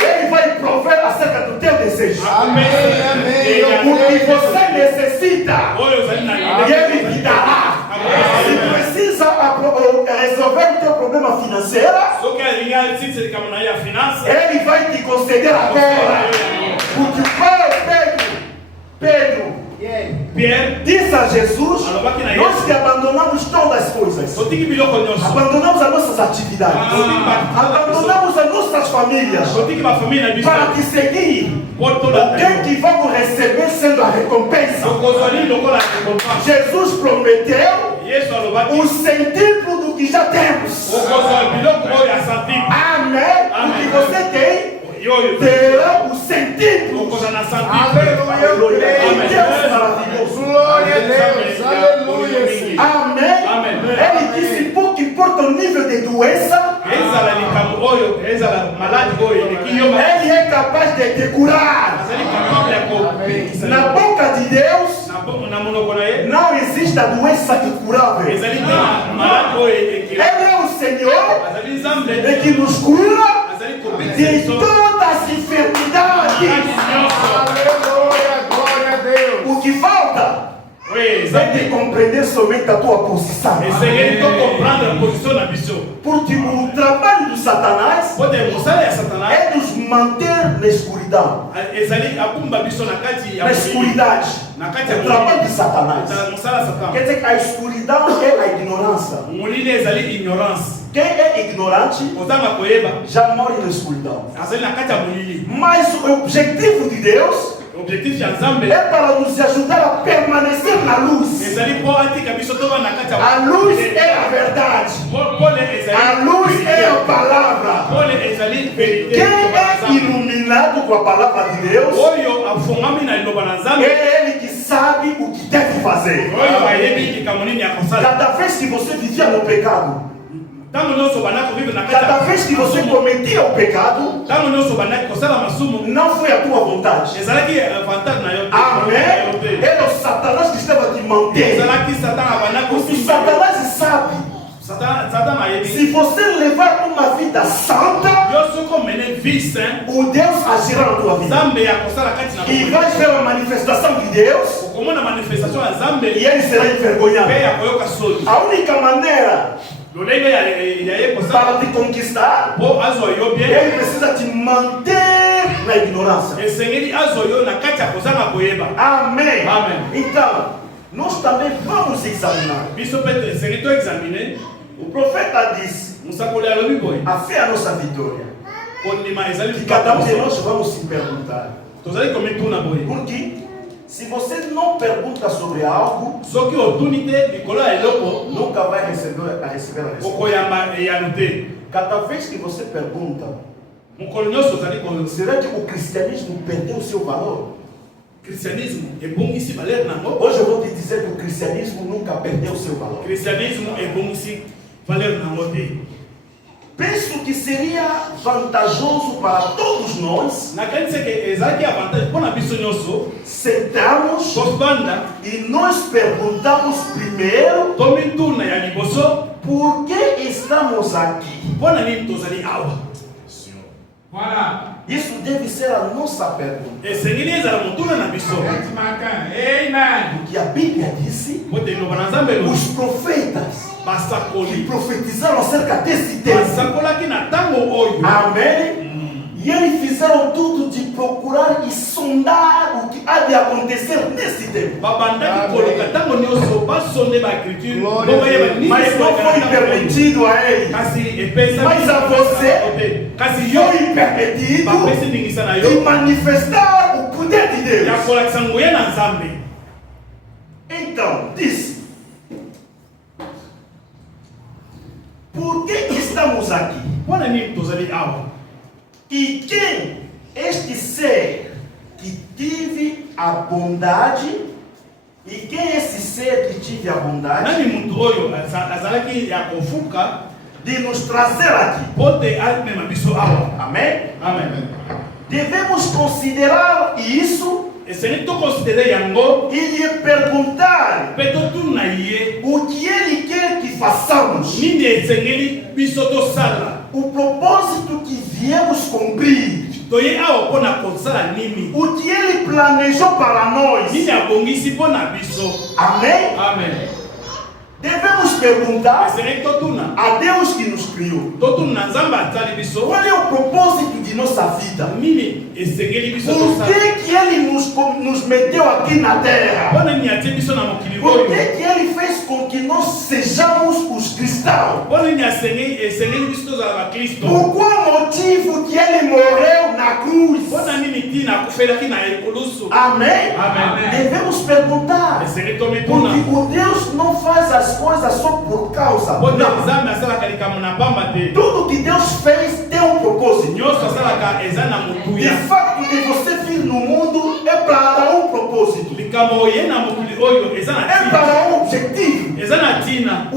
Ele vai prover acerca do teu desejo. O que você necessita, e Ele te dará. Se precisa resolver o teu problema financeiro, Ele vai te conceder agora. Porque o pai Pedro disse a Jesus: nós que abandonamos todas as coisas, abandonamos as nossas atividades, abandonamos as nossas famílias para te seguir. O que vamos receber sendo a recompensa? Jesus prometeu o centímetro do que já temos. Amém. O que você tem terá o centímetro. Aleluia. Deus maravilhoso. Glória a Deus. Aleluia. Amém. Ele disse: pouco importa o nível de doença, Ele é capaz de te curar. Na boca de Deus não existe a doença incurável. Ele é o Senhor que nos cura de todas as enfermidades. Aleluia, glória a Deus. O Et de comprendre somente a tua posição. Esengeli to comprendre a position na biso. Porque o trabalho do Satanás Pode mosala ya Satanás. é nos manter na escuridão. Ezali abumba biso na kati ya Na escuridade. Na kati ya O trabalho de Satanás. Mosala Satan. Quer dizer que a escuridão é a ignorância. Mulini ezali ignorance. Quem é ignorante Ozanga koyeba. já morre na escuridão. Azali na kati ya mulini. Mas o objetivo de Deus Objectif ya Nzambe. é para nos ajudar a permanecer na luz. Ezali po atika biso toba na kati ya. A luz é a verdade. Pole ezali. A luz é a palavra. Pole ezali verite. Quem é iluminado com a palavra de Deus Oyo afungami na iloba na Nzambe. é ele que sabe o que deve fazer. Oyo ayebi likambo ya kosala. Cada vez que você vivia no pecado, Tango nyonso banako vive na kati. cada vez que você cometia o pecado, Tango nyonso banako kosala masumu. não foi a tua vontade. Ezalaki vantage na yo. Amém? Era o Satanás que estava te mantendo. Ezalaki Satan banako O Satanás sabe. Satan ayebi. Se você levar uma vida santa, Yo soko mene vie saint. o Deus agirá na tua vida. Nzambe ya kosala kati na E vai ver a manifestação de Deus komona manifestation ya Nzambe. e ele será envergonhado. Pe ya koyoka soni. A única maneira Lolenge ya ye kosala. para te conquistar, Po azo yo bien. ele precisa te manter na ignorância. Esengeli azo yo na kati ya kozanga koyeba. Amém. Amém. Então, nós também vamos examinar. Biso pete esengeli to examiner. O profeta disse: Musakoli alobi boy. a fé é a nossa vitória. Kondima ezali Que cada um de nós vamos se perguntar. tozali komituna boye. Porque se você não pergunta sobre algo, Soki otuni te likolo ya eloko nunca vai receber a resposta. okoyamba eyano te. Cada vez que você pergunta, Mokolo nyonso ozali ko será que o cristianismo perdeu o seu valor? christianisme ebongisi valeur nango. Hoje eu vou te dizer que o cristianismo nunca perdeu o seu valor. Christianisme ebongisi valeur nango te. Penso que seria vantajoso para todos nós Nakanisi ke ezalaki avantage mpona biso nyonso sentarmos tofanda e nós perguntamos primeiro tomituna ya liboso por que estamos aqui. mpona nini tozali awa. Voilà. Isso deve ser a nossa pergunta. Esengeli ezala motuna na biso. Esse macan. Amen. Porque a Bíblia disse, Pote iloba na Nzambe elobi. os profetas que Basakoli profetizaram acerca desse tempo. basakolaki na ntango oyo. Amém? E eles fizeram tudo de procurar e sondar o que há de acontecer nesse tempo. Babandaki koloka ntango nyonso basonde baécriture Glória mpo bayeba a Deus. nini Mas não foi permitido a eles. kasi epesa Mas a você kasi yo foi permitido bapesi ndingisa na de yo manifestar o poder de ya Deus. kolakisa nguya na Nzambe. Então, diz: por que estamos aqui? Mpona nini tozali awa? E quem este ser que tive a bondade, e quem é esse ser que tive a bondade Nani mutu oyo azalaki ya kofuka de nos trazer aqui? mpo te amema biso awa. Amém? Amen. Devemos considerar isso Esengeli tokonsidere yango e lhe perguntar mpe totuna ye o que ele quer que façamos, nini esengeli biso tosala. o propósito que viemos cumprir, Toye awa mpona kosala nini? o que ele planejou para nós. Nini abongisi mpona biso? Amém? Amen. Devemos perguntar Esengeli totuna. a Deus que nos criou. Totuna Nzambe atali biso. Qual é o propósito de nossa vida? Nini esengeli biso Por tosala? que ele nos meteu aqui na terra? Mpona nini atie biso na mokili Por oyo? que ele fez com que nós sejamos os cristãos? Mpona nini esengeli biso tozala bakristo? Por qual motivo que ele morreu na cruz? Mpona nini ntina akufelaki na ekulusu? Amém? Amen. Devemos perguntar. Esengeli Porque tomituna. o Deus não faz as coisas só por causa. Mpo te Não. Nzambe asalaka likambo na pamba te. Tudo que Deus fez tem um propósito. Nyonso asalaka eza na De motuya. fato, de você vir no mundo é para um propósito. Likambo oye na mokili oyo eza na É tina. para um objetivo. Eza na tina.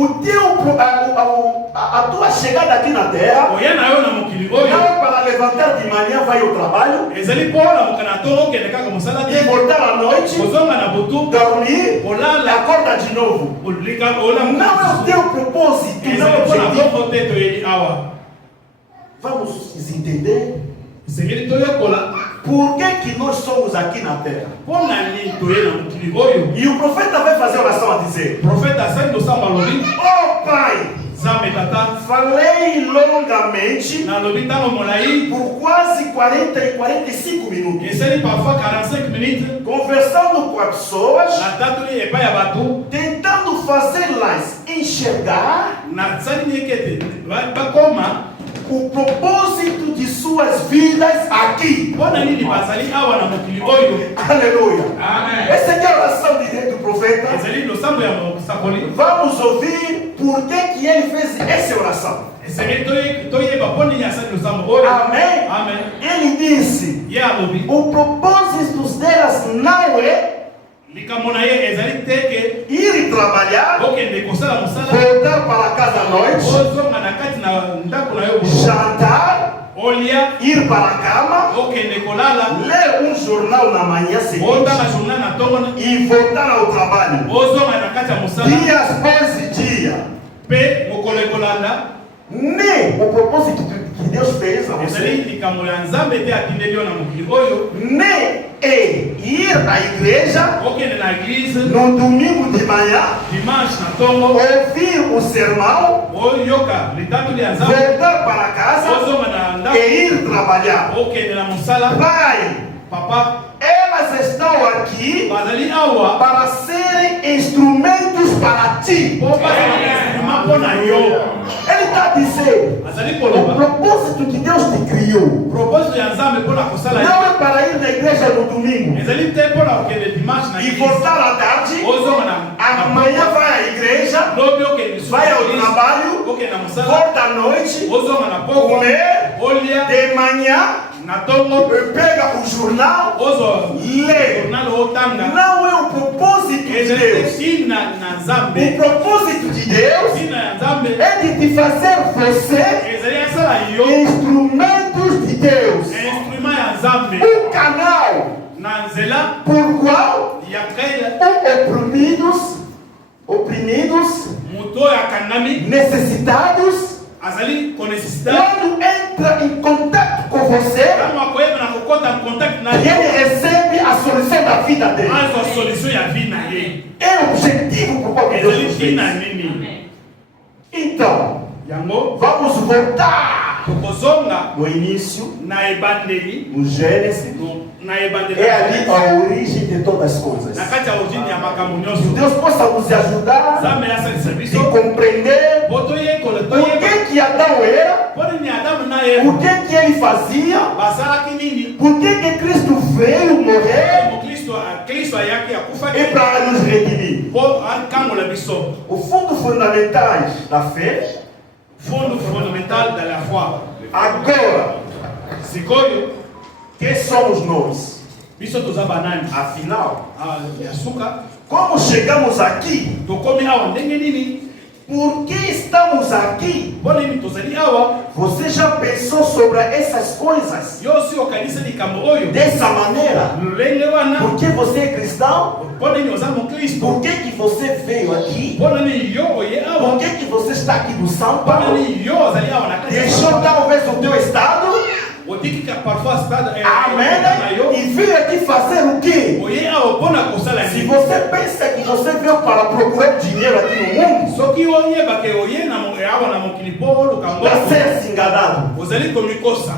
A tua chegada aqui na terra Oya na yo na mokili não oyo. é para levantar de manhã, vai ao trabalho Ezali mpo olamuka na ntongo okende kaka mosala e te. voltar à noite, Kozonga na butu. dormir e Olala. acorda de novo. Olamuka. Não é o teu propósito, não é Ezali o mpo na objetivo. moko te toyeli awa. Vamos entender Esengeli toyekola por que que nós somos aqui na terra? Pona ni toye na mukili oyo. E o profeta vai fazer oração a dizer: Profeta sai do samba lobi. Oh Pai, Zambe tata. falei longamente Na lobi tano molai. por quase 40 e 45 minutos, Eseli parfois 45 minutes. conversando com as pessoas, Na tatu ni epa ya batu. tentando fazê-las enxergar Na sali ni ekete. Ba koma. o propósito de suas vidas aqui. Pona nini bazali awa na mukili oyo. Aleluia. Amen. Essa aqui é a oração de Deus do profeta. Eseli no sambo ya mosakoli. Vamos ouvir por que ele fez essa oração. Eseli toye ba poni ya sali no sambo oyo. Amém? Amen. Ele disse: Ya lobi. o propósito delas não é Likamona ye ezali teke. ir trabalhar, Okende kosala mosala. voltar para casa à noite, Ozonga na kati na ndako na yo. jantar, Olia. ir para a cama, Okende kolala. ler um jornal na manhã Ota seguinte na jornal na tongo na. e voltar ao trabalho. Ozonga na kati ya mosala. Dia após dia. Pe mokolo ekolanda. Nem o propósito que Deus fez a Ezali você, likambo ya nzambe te atindeli yo na mokili oyo. nem é ir à igreja Okende na eglise. no domingo de manhã, Dimanche na tongo. ouvir o sermão, Oyoka litatu lya nzambe. voltar para casa Ozonga na ndako. e ir trabalhar. Okende na mosala. Pai, Papa elas estão aqui bazali awa. para serem instrumentos para ti. Po bazali instrument mpo na yo. Ele está dizendo: Azali o koloba. propósito que Deus te criou Propósito ya nzambe mpo na kosala yo. não é para ir na igreja no domingo Ezali te mpo na okende dimanche na e eglise. voltar à tarde. Ozonga na Amanhã vai à igreja, lobi okende lisusu vai na ao eglise. trabalho, Okende na mosala. volta à noite, Ozonga na poko. comer, Olia. de manhã, Na tongo. pega o jornal, Ozo. lê. Jornal otanga. Não é o propósito de Ezali te Deus. sina na O nzambe. propósito de Deus Sina ya nzambe. é de te fazer você Ezali asala yo. instrumentos de Deus. Instrument ya nzambe. Um canal Na nzela por qual ya kaila. oprimidos, Moto ya kanami. necessitados, Azali com necessidade. quando entra em contato com você, Kama akoyeba na kokota mu contact na ele yo. recebe a solução da vida dele. Azo solution ya vie na ye. É o objetivo por qual Deus Ezali nos vie na fez. nini. Então, Yango. vamos voltar Tokozonga no início, na ebandeli. no Gênesis. Na ebandeli. É ali a origem de todas as coisas. Na kati ya origine ya makambo Que nyonso. Deus possa nos ajudar Nzambe asalisa a biso. compreender Po toyekola o toyeba. que Adão era, Po nini Adamu na ye. o que ele fazia, Basalaki nini. por que Cristo veio morrer Kristo ayaki akufa e para nos redimir. po akangola biso. O fundo fundamental da fé. Fundo fundamental da la foi. Agora, Sikoyo quem somos nós? biso toza banani. Afinal, Ya suka como chegamos aqui? tokomi awa ndenge nini. Por que estamos aqui? Po nini tozali awa. Você já pensou sobre essas coisas? Yo si okanisa likambo oyo. Dessa maneira? Lolenge wana. Por que você é cristão? Po nini oza mokristo. Por que você veio aqui? Po nini yo oye Por awa. que você está aqui no São Po Paulo? nini yo ozali awa na kati ya Deixou Samba. talvez o teu estado? Otiki ka parfois stade na Amém? yo. E veio aqui fazer o quê? Oye awa pona kosala Se nini. você pensa que você veio para procurar dinheiro aqui no mundo, Soki oyeba ke oye na awa na mokili po oluka vai ngo. ser enganado. Ozali komikosa.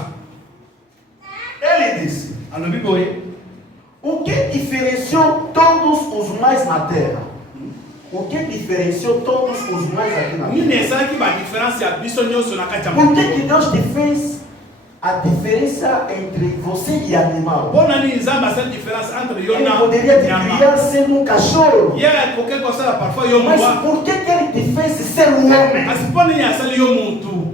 Ele disse: Alobi boye. o que diferenciou todos os mais na terra? O que diferenciou todos os mais aqui na terra? Nini esalaki ba différence ya biso nyonso na kati ya Por mokili. que Deus te fez a diferença entre você e animal? Pona nini nzambe asali différence entre yo Ele na poderia te nyama. criar sendo um cachorro. Ye akoki kosala parfois yo Mas mwa. por que ele te fez ser um homem? Kasi mpo nini asali yo mutu.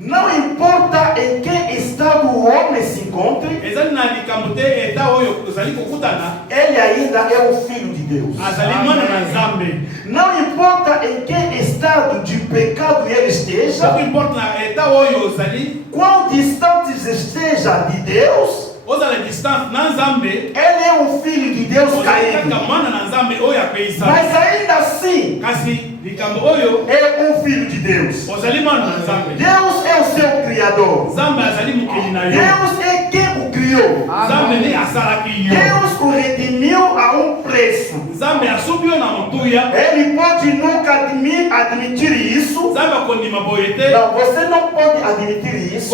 Não importa em que estado o homem se encontre, Ezali na likambo te eta oyo ozali kokutana. ele ainda é o filho de Deus. Azali mwana na nzambe. Não importa em que estado de pecado ele esteja, Soki importe na eta oyo ozali. quão distantes esteja de Deus, Ozala distance na nzambe. ele é um filho de Deus Ozali caído. kaka mwana na nzambe oyo apeisa. Mas ainda assim, Kasi likambo oyo é um filho de Deus. ozali mwana na nzambe. Deus é o seu Criador. Nzambe azali mokili na yo. Deus é quem o criou. Nzambe Ele pode nunca admitir isso. Não, você não pode admitir isso.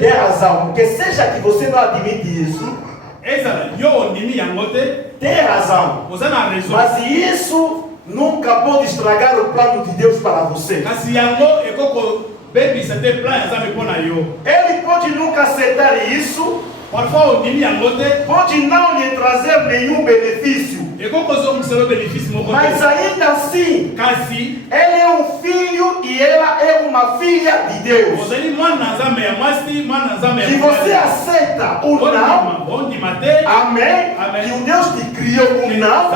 Tem razão, porque seja que você não admite isso, tem razão. Mas isso nunca pode estragar o plano de Deus para você. Ele pode nunca aceitar isso. Pode não lhe trazer nenhum benefício. Mas ainda assim, ele é um filho e ela é uma filha de Deus. Se você aceita ou não, amém, que o Deus te criou ou não,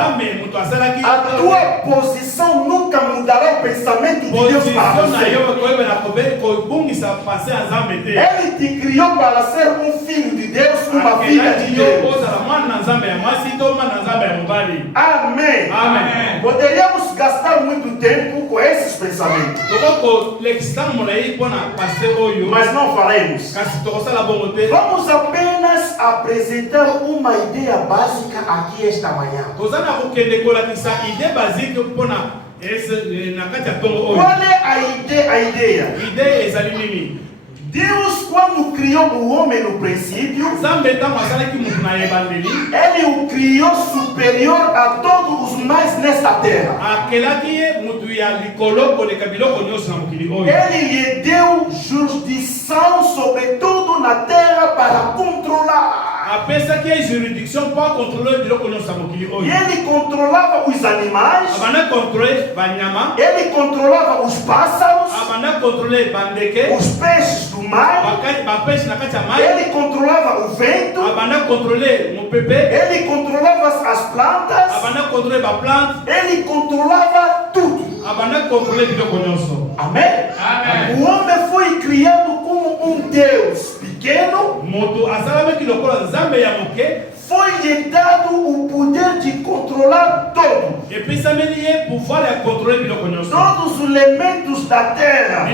a tua posição nunca mudará o pensamento de Deus para você. Ele te criou para ser um filho de Deus, uma filha de Deus. Amém. Amém. Poderíamos gastar muito tempo com esses pensamentos, mas não faremos. Vamos apenas apresentar uma ideia básica aqui esta manhã. Qual é a ideia? Deus, quando criou o homem no princípio, Ele o criou superior a todos os mais nesta terra. Ele lhe deu jurisdição sobre tudo na terra para controlar. E ele controlava os animais, ele controlava os pássaros, os peixes do mar, ele controlava o vento, ele controlava as plantas, ele controlava tudo. Amém? Amém. O homem foi criado como um Deus pequeno. Foi-lhe dado o poder de controlar todo. Todos os elementos da terra.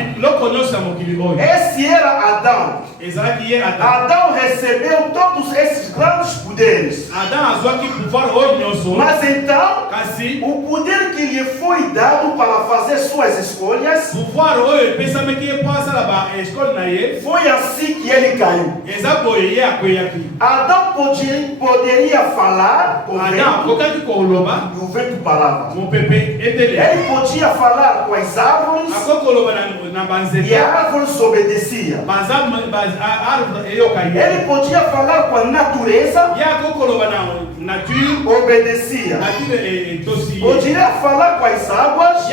Esse era Adão. Adão recebeu todos esses grandes poderes. Mas então, o poder que lhe foi dado para fazer suas escolhas, foi assim que ele caiu. Adão poderia falar com o vento, e o vento parava. Ele podia falar com as árvores, e a árvore obedecia. Ele podia falar com a natureza, obedecia. Podia falar com as águas,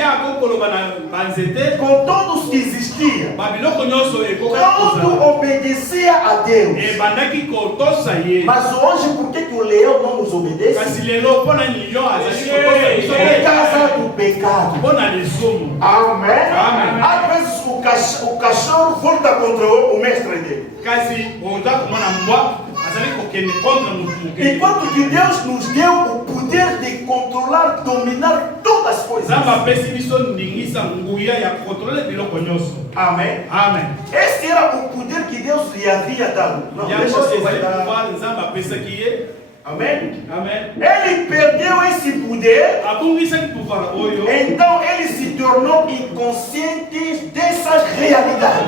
com todos que existiam. Todo obedecia a Deus. Mas hoje, por que o leão não nos obedece? Por causa do pecado. Amém? Às vezes o cachorro volta contra o mestre dele. Enquanto que Deus nos deu o poder de controlar, dominar todas as coisas. Amém? Amém. Esse era o poder que Deus lhe havia dado. Não, deixa eu Amém? Amém. Ele perdeu esse poder. Então ele se tornou inconsciente dessas realidades.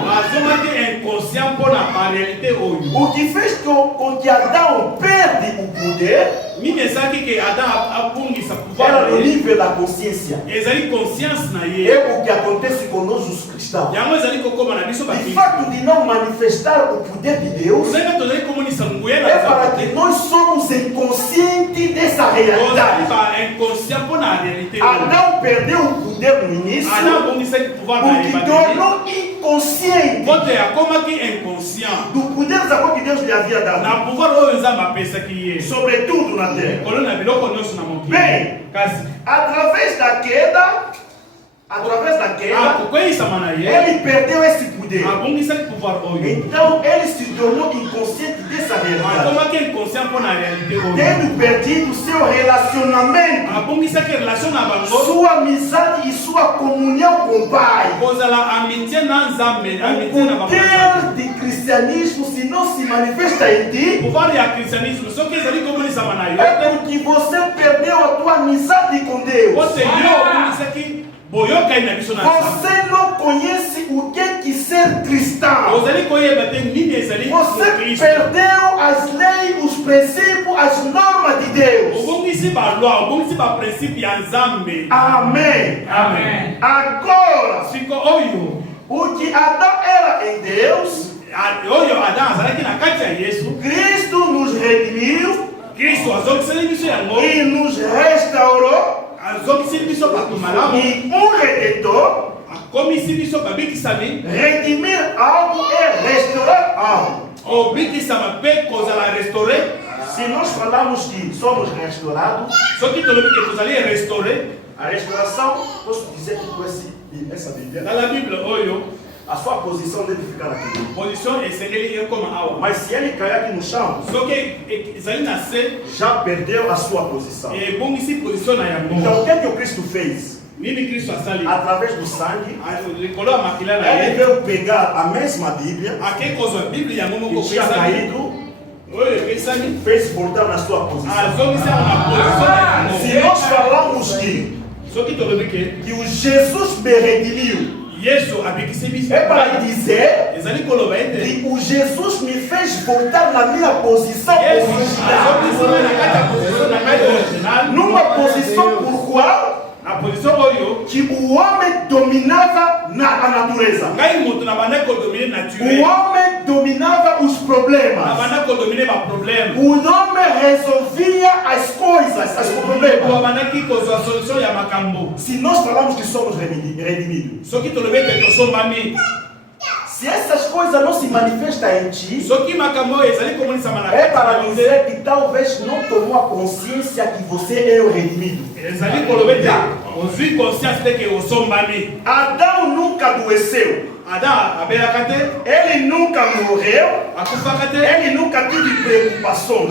O que fez com que Adão perde o poder era no nível da consciência. É o que acontece com nós os cristãos. O fato de não manifestar o poder de Deus é para que nós somos inconscientes dessa realidade. Adão perdeu o poder no início porque tornou inconsciente do poder que Deus lhe havia dado, sobretudo na terra. Bem, através da queda, ele perdeu esse poder. Deus. pouvoir Então ele se tornou inconsciente dessa realidade. Tendo perdido seu relacionamento, sua amizade e sua comunhão com o Pai. O poder de cristianismo, se não se manifesta em ti, é porque você perdeu a tua amizade com Deus. Você não conhece o que é ser cristão. Você perdeu as leis, os princípios, as normas de Deus. Amém. Amém. Agora, o que Adão era em Deus, Cristo nos redimiu e nos restaurou. E um redentor, redimir algo é restaurar algo. Se nós falamos que somos restaurados, a restauração, posso dizer que com essa Bíblia, a sua posição deve ficar aqui. Mas se ele cair aqui no chão, já perdeu a sua posição. Então o que é que o Cristo fez? Através do sangue, ele veio pegar a mesma Bíblia que tinha caído, fez voltar na sua posição. Se nós falamos que o Jesus me redimiu, é para dizer que o Jesus me fez voltar na minha posição original. Numa posição por qual que o homem dominava a natureza. O homem dominava os problemas. O homem resolvia as coisas, os problemas. Se nós falamos que somos redimidos, se essas coisas não se manifestam em ti, é para dizer que talvez não tomou a consciência que você é o redimido. Adão nunca adoeceu. Ele nunca morreu. Ele nunca teve preocupações.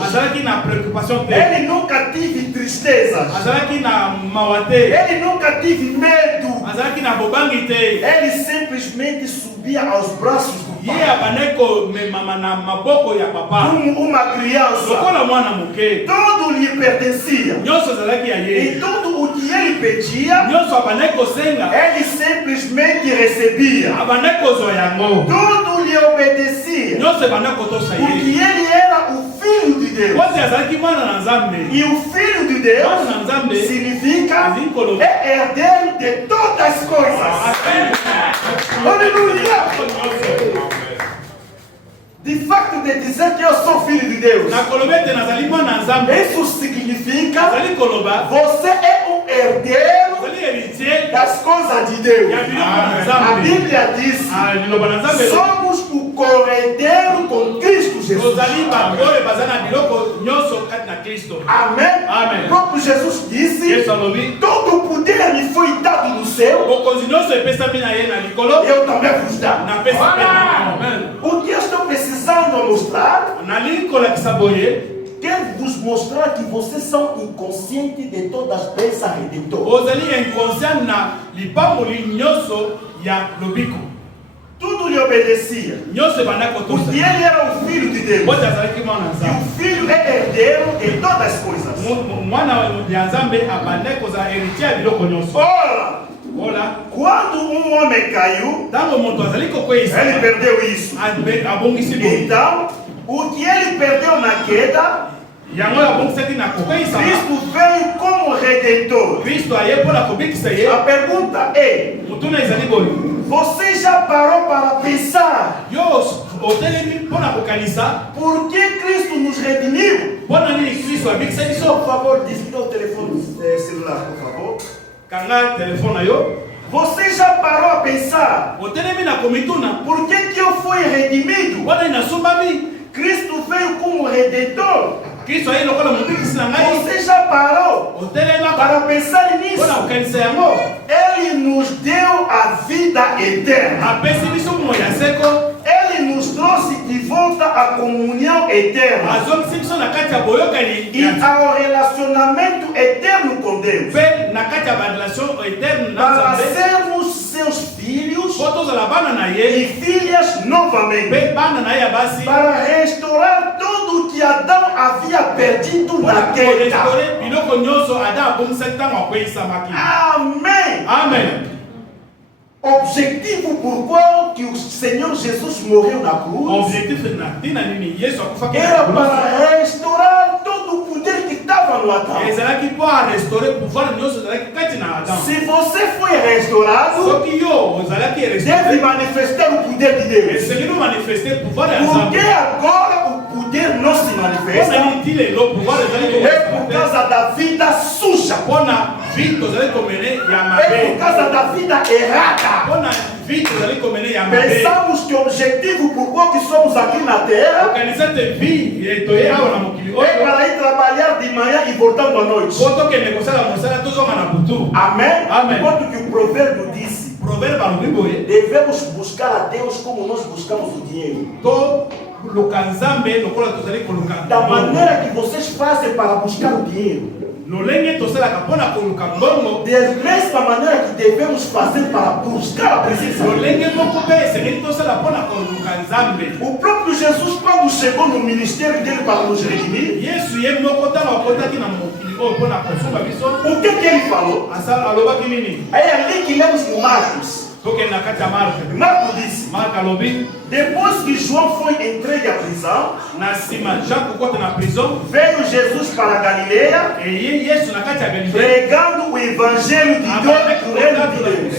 Ele nunca teve tristezas. Ele nunca teve medo. Ele simplesmente subia aos braços do Pai. Como uma criança. Tudo lhe pertencia. E tudo o que ele pedia, ele simplesmente recebia. Tudo lhe obedecia. Porque ele era o Filho de Deus. E o Filho de Deus significa é herdeiro de todas as coisas. Aleluia! De facto de dizer que eu sou filho de Deus, isso significa você é um herdeiro das coisas de Deus. A Bíblia diz: somos o co-herdeiro com Cristo Jesus. Amém. O próprio Jesus disse: todo o poder me foi dado no céu, eu também vos dou. O que eu estou precisando mostrar, quero vos mostrar que vocês são inconscientes de todas as bênçãos redentoras. Tudo lhe obedecia, porque ele era o Filho de Deus. E o Filho é herdeiro de todas as coisas. Ora, quando um homem caiu, ele perdeu isso. Então, o que ele perdeu na queda, Cristo veio como redentor. A pergunta é: você já parou para pensar por que Cristo nos redimiu? Por favor, desliga o telefone celular, por favor. Você já parou a pensar por que eu fui redimido? Cristo veio como redentor. Você já parou para pensar nisso? Ele nos deu a vida eterna. Ele nos trouxe de volta a comunhão eterna e ao relacionamento eterno com Deus. Para sermos seus filhos e filhas novamente. Para restaurar tudo que Adão havia perdido na queda. Amém. Amen. Objetivo por qual que o Senhor Jesus morreu na cruz era para restaurar todo o poder que estava no Adão. Se você foi restaurado, deve manifestar o poder de Deus. Porque agora o poder não se manifesta? É por causa da vida suja. É por causa da vida errada. Pensamos que o objetivo por qual que somos aqui na terra é para ir trabalhar de manhã e voltando à noite. Amém? Enquanto que o provérbio disse, devemos buscar a Deus como nós buscamos o dinheiro. Da maneira que vocês fazem para buscar o dinheiro, da mesma maneira que devemos fazer para buscar a presença de Deus. O próprio Jesus, quando chegou no ministério dele para nos redimir, o que ele falou? É ali que lemos em Marcos. Marcos disse: depois que João foi entregue à prisão, veio Jesus para a Galileia, pregando o evangelho de Deus, do reino de Deus.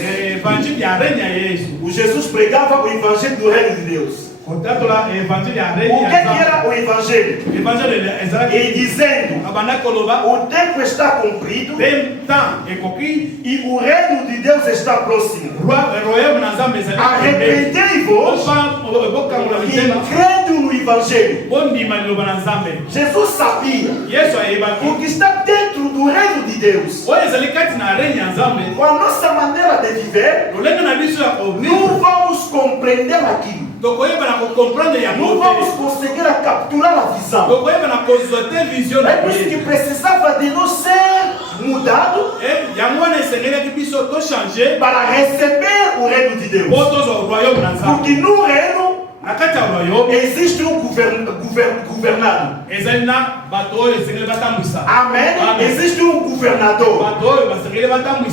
O Jesus pregava o evangelho do reino de Deus. O que era o evangelho? E dizendo: o tempo está cumprido e o reino de Deus está próximo. Arrependei-vos e crendo no evangelho. Jesus sabia o que está dentro do reino de Deus. Com a nossa maneira de viver, não vamos compreender aquilo. Não vamos conseguir capturar a visão. É por isso que precisava de nós ser mudado para receber o reino de Deus. Porque no reino existe um governado. Amém? Existe um governador.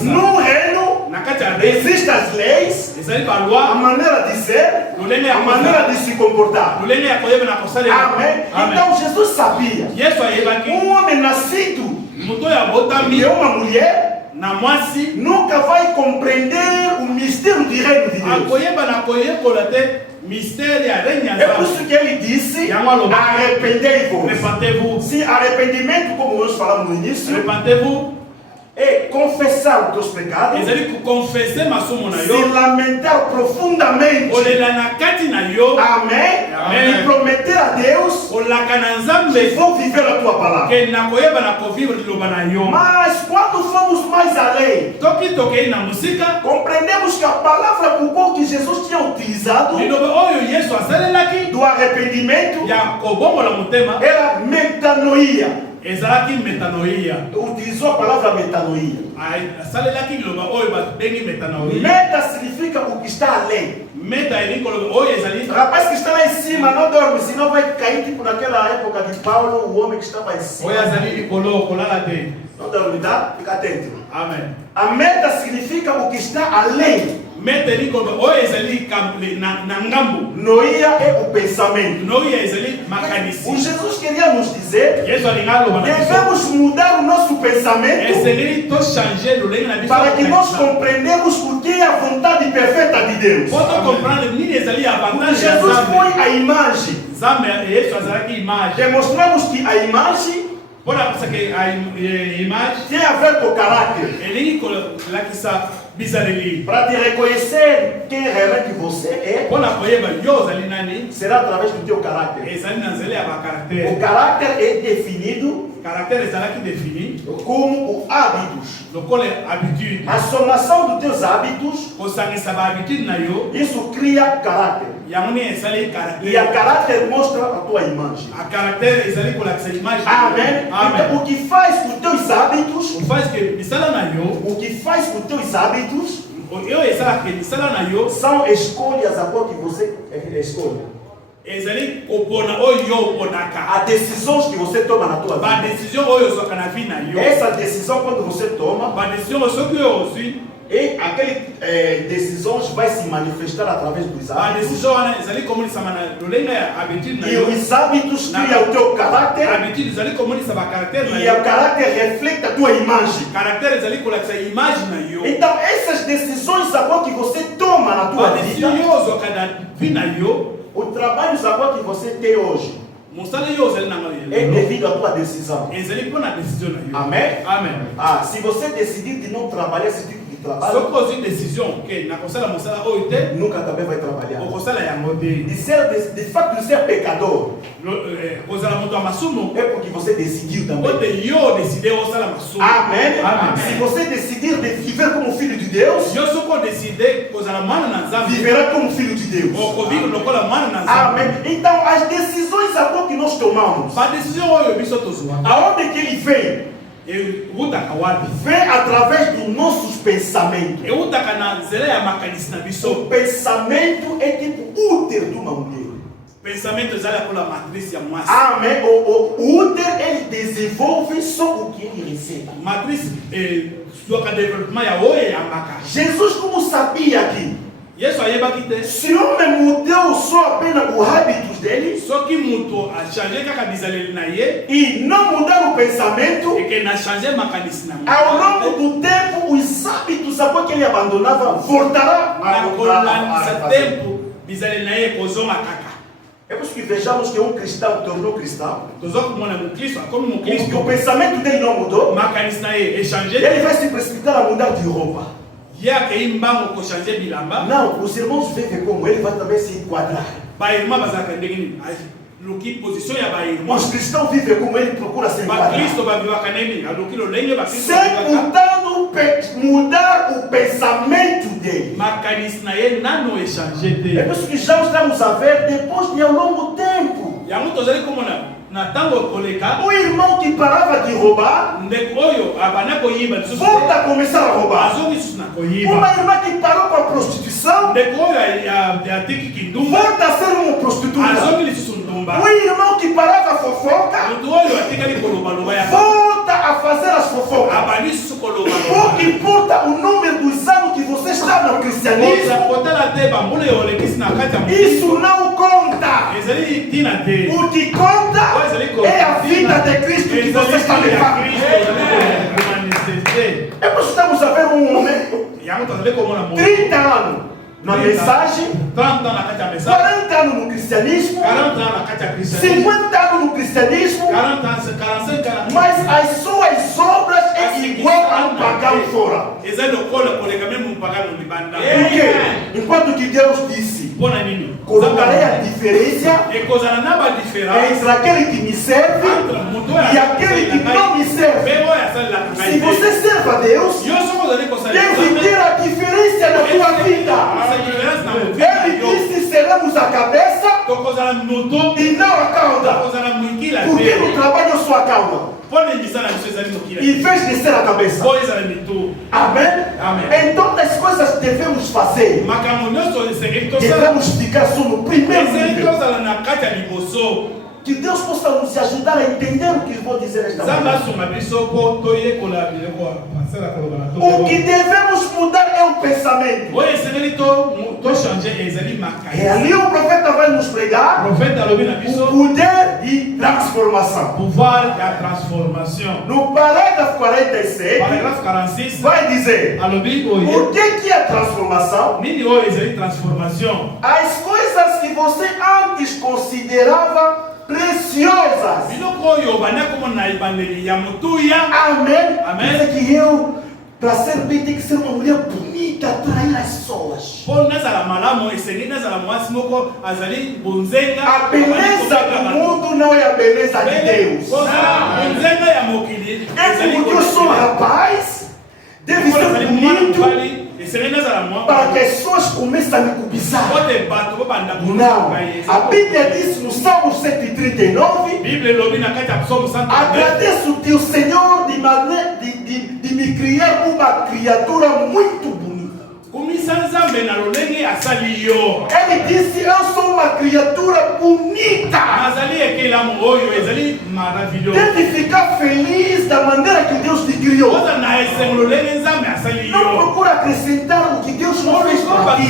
No reino existem as leis, a maneira de ser, a maneira de se comportar. Amém? Então Jesus sabia. Um homem nascido de uma mulher nunca vai compreender o mistério do reino de Deus. É por isso que ele disse: arrependei-vos. Se arrependimento, como nós falamos no início, é confessar os teus pecados, se lamentar profundamente, amém? E prometer a Deus que vou viver a tua palavra. Mas quando fomos mais além, compreendemos que a palavra por qual que Jesus tinha utilizado do arrependimento era metanoia. Utilizou a palavra metanoia. Meta significa o que está além. Rapaz que está lá em cima não dorme, senão vai cair tipo naquela época de Paulo, o homem que estava em cima. Não dorme, tá? Fica atento. Amém. A meta significa o que está além. Noia é o pensamento. O Jesus queria nos dizer: devemos mudar o nosso pensamento para que nós compreendamos o que é a vontade perfeita de Deus. Jesus foi a imagem. Demonstramos que a imagem tem a ver com o caráter. Para te reconhecer quem realmente você é, será através do teu caráter. caractère. O caráter é definido Caractère ezalaki défini. como hábitos. Lokola habitude. A somação dos teus hábitos, Kosangisa ba habitude na yo. isso cria caráter. Yango ni ezali E caractère. a caráter mostra a tua imagem. A caractère ezali kolakisa image. Amém? Então, Amen. o que faz com teus hábitos, O faz que misala na yo. o que faz com teus hábitos, Eu ezala que misala na yo. são escolhas a qual que você escolhe. Ezali kopona oyo ponaka. As decisões que você toma na tua Ba vida. décision oyo zoka na vie na yo. Essa decisão, quando você toma, Ba décision soki oyo ozwi. e aquelas decisões vai se manifestar através dos Ba hábitos. décision wana ezali komonisa na lolenga ya habitude na E yo. os hábitos criam o teu caráter. Habitude ezali komonisa ba caractère na E yo. o caráter reflete a tua imagem. Caractère ezali kolakisa image na yo. Então, essas decisões agora que você toma na tua Ba décision vida, yo ozoka na vie na yo. o trabalho agora que você tem hoje, Mosala yo ozali na é yo. devido à tua decisão. Ezali mpona décision na yo. Amém? Amen. Ah, se você decidir de não trabalhar esse tipo de trabalho, Soki ozwi décision ke nakosala mosala oyo te, nunca também vai trabalhar. okosala yango te. De fato, de ser pecador, Kozala moto ya masumu, é porque você decidiu também. ote yo décide osala masumu. Amém? Amen. Se você decidir de viver como filho de Deus, Yo soko décide kozala mwana na Nzambe, viverá como filho de Deus. okovivre lokola mwana na Nzambe. Amém? Então, as decisões agora que nós tomamos, Ba décision oyo biso tozwa. aonde que ele vem? Eutaka wapi? Vem através dos nossos pensamentos. Eutaka na nzela ya makanisi na O biso. pensamento é tipo útero de uma mulher. Pensamento ezali akola matrice ya mwasi. Amém? O útero, ele desenvolve só o que ele recebe. Matrice zwaka développement ya oyo eyambaka. Jesus, como sabia que Yesu ayebaki te. se o homem mudou só apenas os hábitos dele Soki moto achange kaka bizaleli na ye, e não mudar o pensamento, eke na change makanisi na ao longo do tempo, os hábitos agora que ele abandonava voltará na kolanisa tempo bizaleli na ye kozonga kaka. É por isso que vejamos que um cristão tornou cristão, Toza komona mokristo akomi porque o mokristo, pensamento dele não mudou, makanisi na ye echange, ele vai se precipitar a mudar de roupa. ye akei mbango kochange bilamba. Não, os irmãos vivem como ele, vai também se enquadrar. Bairima bazalaka ndenge nini aluki position ya bairima. Os cristãos vivem como ele, procura se enquadrar. Bakristo babivaka nini aluki lolenge bakristo Sem babivaka. mudar o pensamento dele. Makanisi na ye nano echange É te. por isso que já estamos a ver depois de um longo tempo. Yango tozali komona na ntango koleka, O irmão que parava de roubar, ndeko oyo abanda koyiba lisusu te, volta a começar a roubar. azongi lisusu na koyiba. Uma irmã que parou com a prostituição, Ndeko oyo atiki kindumba volta a ser uma prostituta. azongi lisusu ndumba. O irmão que parava a fofoca, Moto oyo atikali kolobaloba ya volta a fazer as fofocas. abandi lisusu Pouco kolobaloba. importa o número dos anos que você está no cristianismo, kotala te bambula yo olekisi na kati ya isso não conta. ezali ntina te. O que conta é a vida de Cristo que você está levando. É por isso que estamos a ver um homem, Yango tozali komona moto 30 anos na mensagem, 30 ans na kati ya message, 40 anos no cristianismo, 40 ans na kati ya christianisme, 50 anos no cristianismo, 40 ans, 45 ans. mas as suas obras é igual a um pagão fora. Ezali lokola koleka meme mpagano libanda. Por quê? Enquanto que Deus disse, Mpona nini? colocarei a diferença ekozala na badifference entre aquele que me serve entre moto oyo e aquele que não me serve. mpe oyo asalelaka Se ngai te. você serve a Deus, Yo soko ozali kosalela deve ter a diferença na tua vida. esa diference na Ele movima yo disse: seremos a cabeça tokozala moto e não a cauda. tokozala mokila Porque no te trabalho eu sou a cauda, mpona ebisa na biso ezali mokila em vez de ser a cabeça. oyo ezala mito. Amém? Amém. Então, as coisas que devemos fazer, makambo nyonso esengeli tosala devemos ficar só no primeiro esengeli nível. tozala na kati ya liboso. Que Deus possa nos ajudar a entender o que eu vou dizer esta nzambe manhã. asunga biso mpo toyekola biloko asala koloba na O que toko devemos mudar é o pensamento. oyo esengeli tochange ezali E makanisi. ali o profeta vai nos pregar Profeta alobi na o biso poder de transformação. pouvoir ya transformation. No parágrafo 47, Paragraphe 46 vai dizer: alobi oye o que é a transformação? nini oyo ezali transformation. As coisas que você antes considerava preciosas. biloko oyo banda komona na ebandeli ya motuya. Amém? Amém. Diz que eu, para ser bem, tem que ser uma mulher bonita, atrair as pessoas. mpo nazala malamu esengeli nazala mwasi moko azali bonzenga. A beleza do mundo não é a beleza de Deus. É como que eu sou rapaz, deve ser bonito, para que as pessoas comecem a me cobiçar. Não. A Bíblia diz no Salmo 139, agradeço o teu Senhor de me criar uma criatura muito bonita. Ele disse, eu sou uma criatura bonita. Deve ficar feliz da maneira que Deus te criou. Não procura acrescentar o que Deus não fez para ti.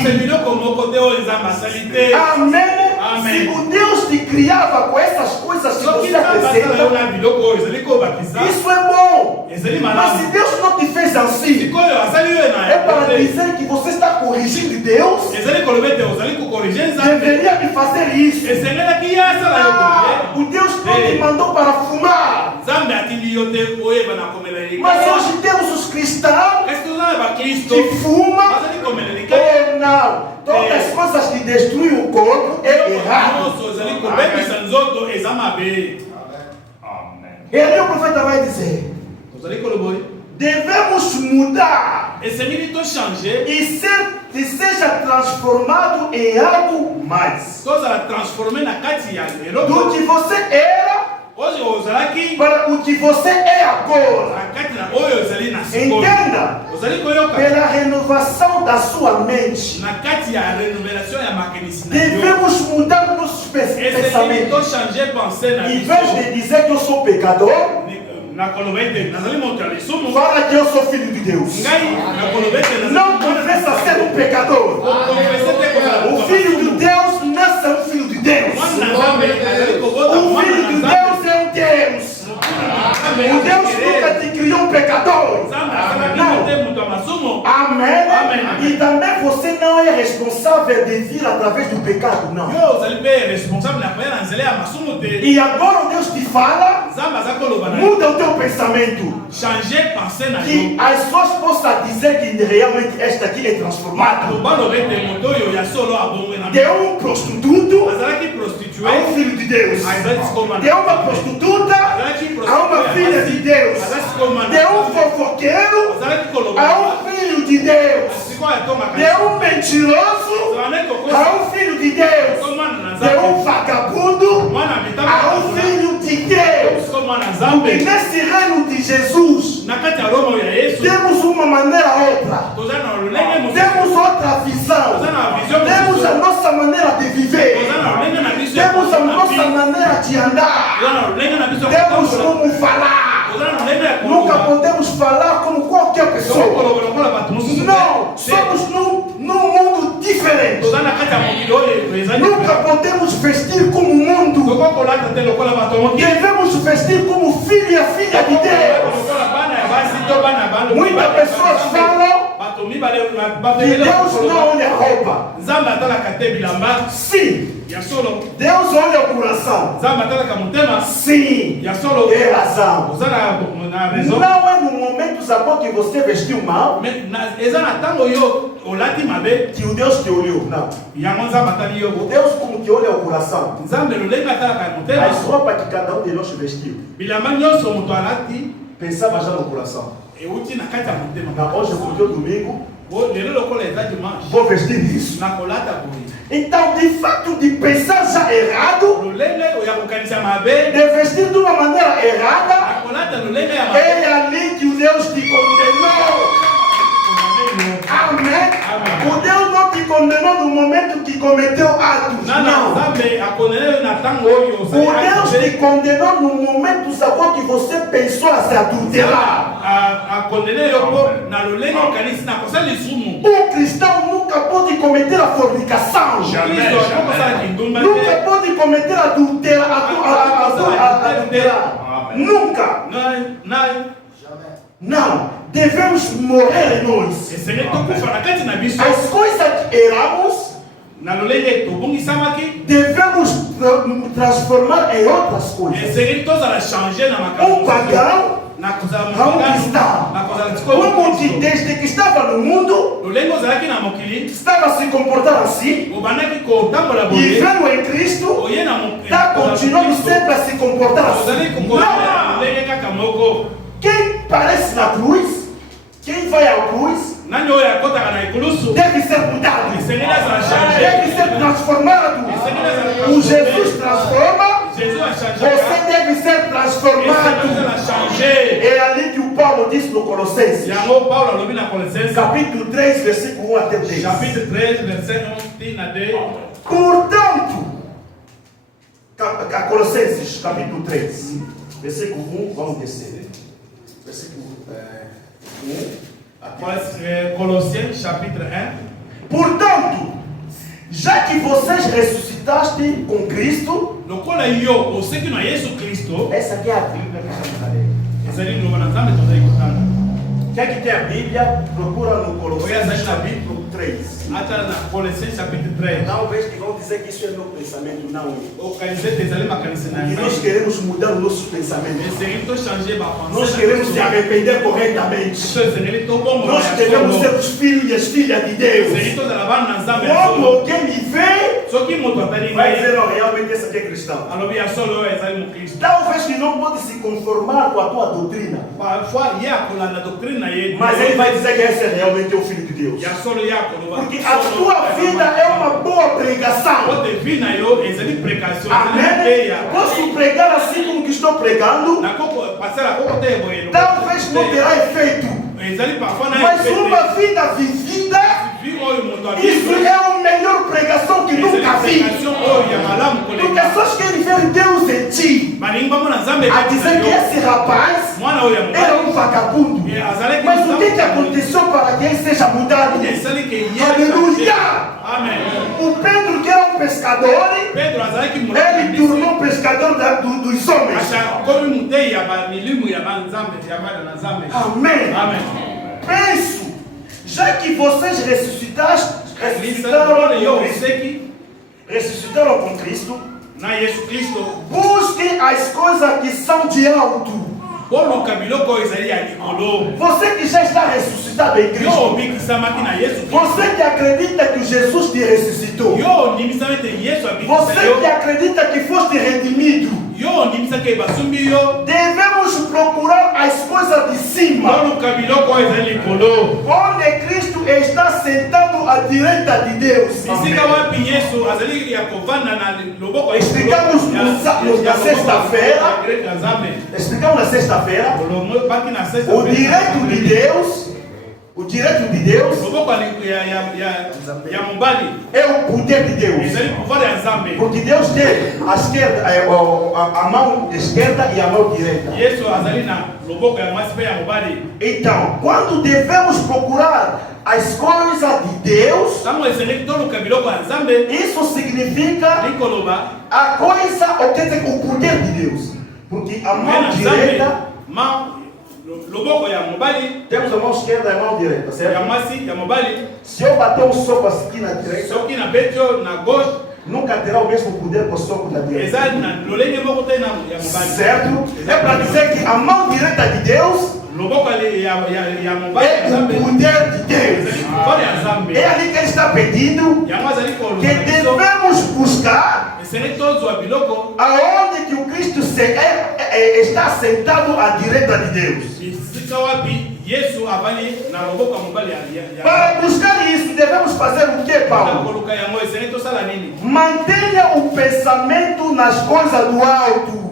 Amém. Se o Deus te criava com essas coisas que você acrescenta, isso é bom. Mas se Deus não te fez assim, é para dizer que você está corrigindo Deus. Deveria me fazer isso. O Deus não me mandou para fumar. Mas hoje temos os cristãos que fumam. Oh não, todas as coisas que destruem o corpo é errado. E aí o profeta vai dizer, devemos mudar e seja transformado em algo mais do que você era para o que você é agora. Entenda, pela renovação da sua mente, devemos mudar nossos pensamentos. Em vez de dizer que eu sou pecador, fala que eu sou filho de Deus. Não confessa ser um pecador. O filho de Deus nasce um filho de Deus. O filho de Deus é um Deus. O Deus nunca te criou um pecador. Não. Amém. E também você não é responsável de vir através do pecado, não. E agora Deus te fala, muda o teu pensamento. Que as pessoas possam dizer que realmente esta aqui é transformada. De um prostituto a um filho de Deus. De uma prostituta a uma filha de Deus. De um fofoqueiro a um filho de Deus. De um mentiroso a um filho de Deus. De um vagabundo a um filho de Deus. E nesse reino de Jesus temos uma maneira outra. Temos outra visão. Temos a nossa maneira de viver. Temos a nossa maneira de andar. Temos como falar. Nunca podemos falar como qualquer pessoa. Não, somos num mundo diferente. Nunca podemos vestir como o mundo. Devemos vestir como filho e a filha de Deus. Muitas pessoas falam que Deus não olha a roupa. Sim, Deus olha o coração. Sim, tem razão. Não é no momento que você vestiu mal que o Deus te olhou. Não. O Deus como que olha o coração. As roupas que cada um de nós vestiu, pensava já no coração. Não, hoje porque é domingo, vou vestir isso. Então, de fato, de pensar já errado, de vestir de uma maneira errada, é ali que o Deus te condenou. Amém. O Deus não te condenou no momento que cometeu atos. Não. O Deus te condenou no momento que você pensou a se adulterar. O cristão nunca pode cometer a fornicação. Nunca pode cometer adulterar. Nunca. Não. Devemos morrer em nós. As coisas que erramos, devemos transformar em outras coisas. Um pagão a um cristão. Como que desde que estava no mundo, estava se comportando assim, e veio em Cristo, está continuando sempre a se comportar comportar assim. Não. Quem parece na cruz, quem vai à cruz, deve ser mudado, deve ser transformado. O Jesus transforma, você deve ser transformado. É ali que o Paulo diz no Colossenses, capítulo 3, versículo 1 até 10. Portanto, Colossenses, capítulo 3, versículo 1, vamos descer. Versículo 1. Colossenses, chapitre 1. Portanto, já que vocês ressuscitaste com Cristo, essa aqui é a Bíblia que estamos lendo. Já que tem a Bíblia, procura no Colossenses capítulo 3. Colossenses capítulo 3. Não vejo que vão dizer que isso é meu pensamento, não. E nós queremos mudar os nossos pensamentos. Nós queremos se arrepender corretamente. Nós queremos ser os filhos e as filhas de Deus. Quando alguém me vê, vai dizer, não, realmente esse aqui é cristão. Talvez que não pode se conformar com a tua doutrina. Mas ele vai dizer que esse é realmente o Filho de Deus. Porque a tua vida é uma boa pregação. Amém? Posso pregar assim como que estou pregando? Talvez não terá efeito. Mas uma vida vivida, isso é a melhor pregação que nunca vi. Porque pessoas querem ver Deus em ti. A dizer que esse rapaz era um vagabundo. Mas o que aconteceu para que ele seja mudado? Aleluia! O Pedro, que era um pescador, ele tornou um pescador dos homens. Amém. Penso, já que vocês ressuscitaram com Cristo, busquem as coisas que são de alto. Você que já está ressuscitado em Cristo, você que acredita que Jesus te ressuscitou, você que acredita que foste redimido, devemos procurar as coisas de cima, onde Cristo está sentado à direita de Deus. Explicamos na sexta-feira, o direito de Deus é o poder de Deus. Porque Deus tem a mão esquerda e a mão direita. Então, quando devemos procurar as coisas de Deus, isso significa a coisa, ou quer dizer, o poder de Deus. Porque a mão direita, temos a mão esquerda e a mão direita, certo? Se eu bater um soco aqui na direita, nunca terá o mesmo poder que o soco na direita. Certo? É para dizer que a mão direita de Deus é o poder de Deus. É ali que ele está pedindo que devemos buscar aonde que o Cristo está sentado à direita de Deus. Para buscar isso, devemos fazer o que, Paulo? Mantenha o pensamento nas coisas do alto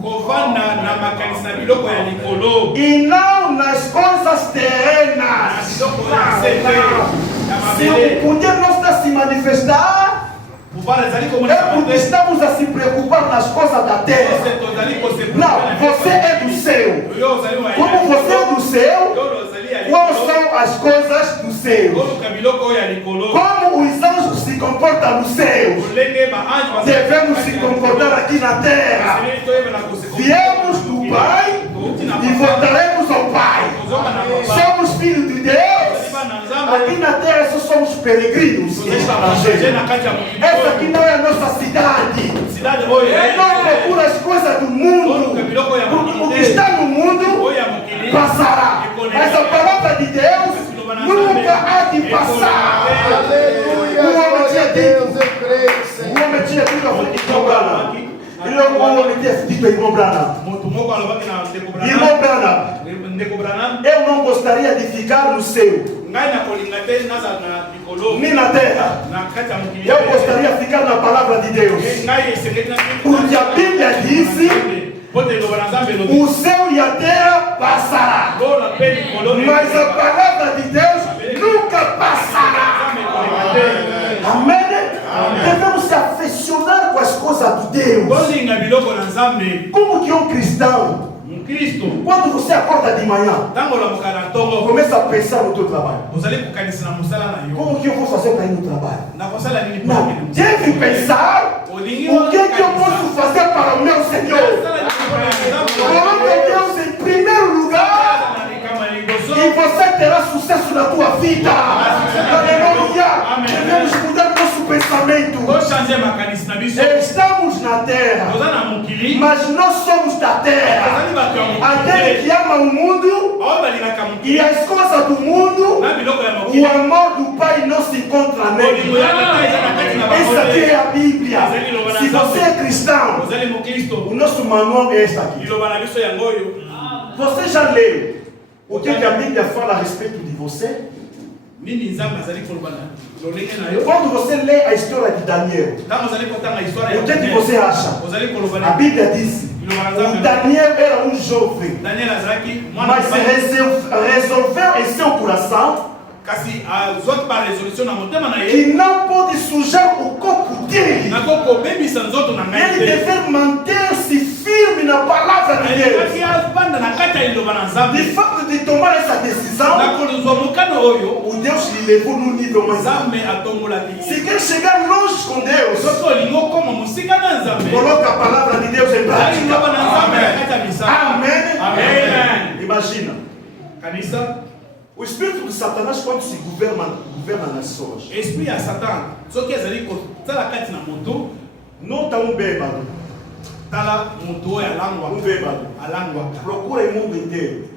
e não nas coisas terrenas. Se o poder não está se manifestar, é porque estamos a se preocupar nas coisas da terra. Não, você é do céu. Como você é do céu, quais são as coisas do céu? Como os anjos se comportam no céu, devemos se comportar aqui na terra. Viemos do Pai e voltaremos ao Pai. Somos filhos de Deus. Aqui na terra só somos peregrinos. Essa aqui não é a nossa cidade. Não procura as coisas do mundo. O que está no mundo passará. Mas a palavra de Deus nunca há de passar. O homem tinha dito ao irmão Branham. Branham. Irmão Branham, eu não gostaria de ficar no céu, nem na terra. Eu gostaria de ficar na palavra de Deus. Porque a Bíblia disse: o céu e a terra passará, mas a palavra de Deus nunca passará. Amém? Devemos se afeicionar com as coisas de Deus. Como que um cristão, quando você acorda de manhã, começa a pensar no teu trabalho. Como que eu vou fazer para ir no trabalho? Não, deve pensar o que eu posso fazer para o meu Senhor. Coloque Deus em primeiro lugar e você terá sucesso na tua vida. Aleluia. Devemos mudar nosso pensamento. Estamos na terra, mas nós somos da terra. Aquele que ama o mundo e as coisas do mundo, o amor do Pai não se encontra nele. Essa aqui é a Bíblia. Se você é cristão, o nosso manual é este aqui. Você já leu o que a Bíblia fala a respeito de você? Quando você lê a história de Daniel, o que você acha? A Bíblia disse: o Daniel era um jovem, mas resolveu em seu coração que não pode sujar o corpo dele. Ele deve manter-se firme na palavra de Deus. De fato de tomar essa decisão, o Deus lhe levou num nível mais alto. Se quer chegar longe com Deus, coloca a palavra de Deus em prática. Amém. Amém. Imagina. O espírito de Satanás, quando se governa nas pessoas, nota um bêbado. Um bêbado. Procura o mundo inteiro.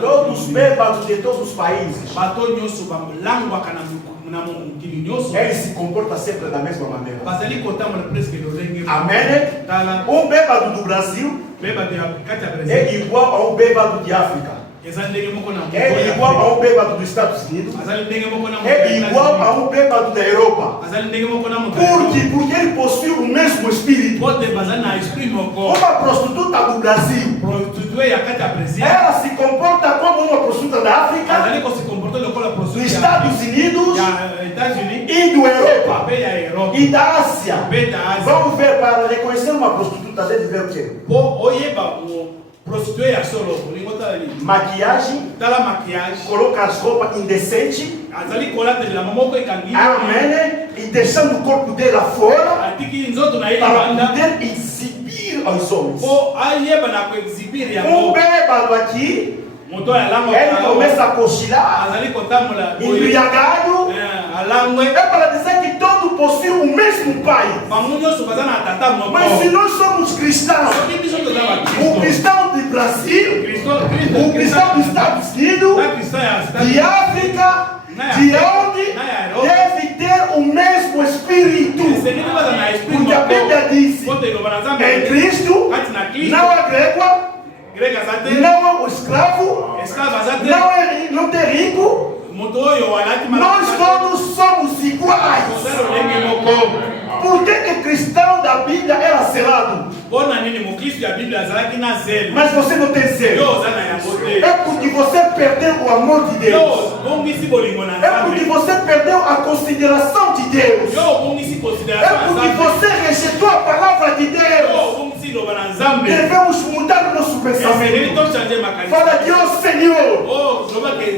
Todos os bêbados de todos os países, ele se comporta sempre da mesma maneira. Amém? Um bêbado do Brasil é igual a um bêbado de África. É igual a um bêbado dos Estados Unidos. É igual a um bêbado da Europa. Porque ele possui o mesmo espírito. Uma prostituta do Brasil, ela se comporta como uma prostituta da África, dos Estados Unidos e da Europa e da Ásia. Vamos ver, para reconhecer uma prostituta, deve ver o quê? Maquiagem, coloca as roupas indecentes, amém, e deixando o corpo dela fora para poder exibir aos homens. Um bêbado aqui, ele começa a cochilar, embriagado, é para dizer que todos possuem o mesmo Pai. Mas se nós somos cristãos, o cristão do Brasil, o cristão dos Estados Unidos, de África, de onde deve ter o mesmo espírito. Porque a Bíblia diz: em Cristo não há grego, não há o escravo, não tem rico. Nós todos somos iguais. Por que o cristão da Bíblia era selado? Mas você não tem zelo. É porque você perdeu o amor de Deus. É porque você perdeu a consideração de Deus. É porque você rejeitou a palavra de Deus. Devemos mudar o nosso pensamento. Fala que, ó Senhor,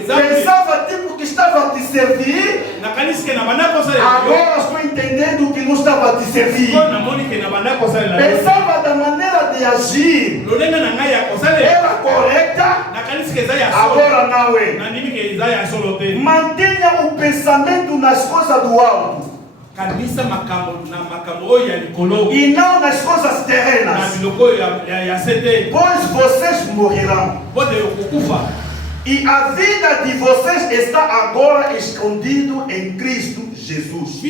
pensava tipo que estava a te servir, agora estou entendendo que não estava a te servir. Pensava da maneira de agir era correta, agora não é. Mantenha o pensamento nas coisas do alto e não nas coisas terrenas, pois vocês morrerão e a vida de vocês está agora escondido em Cristo Jesus.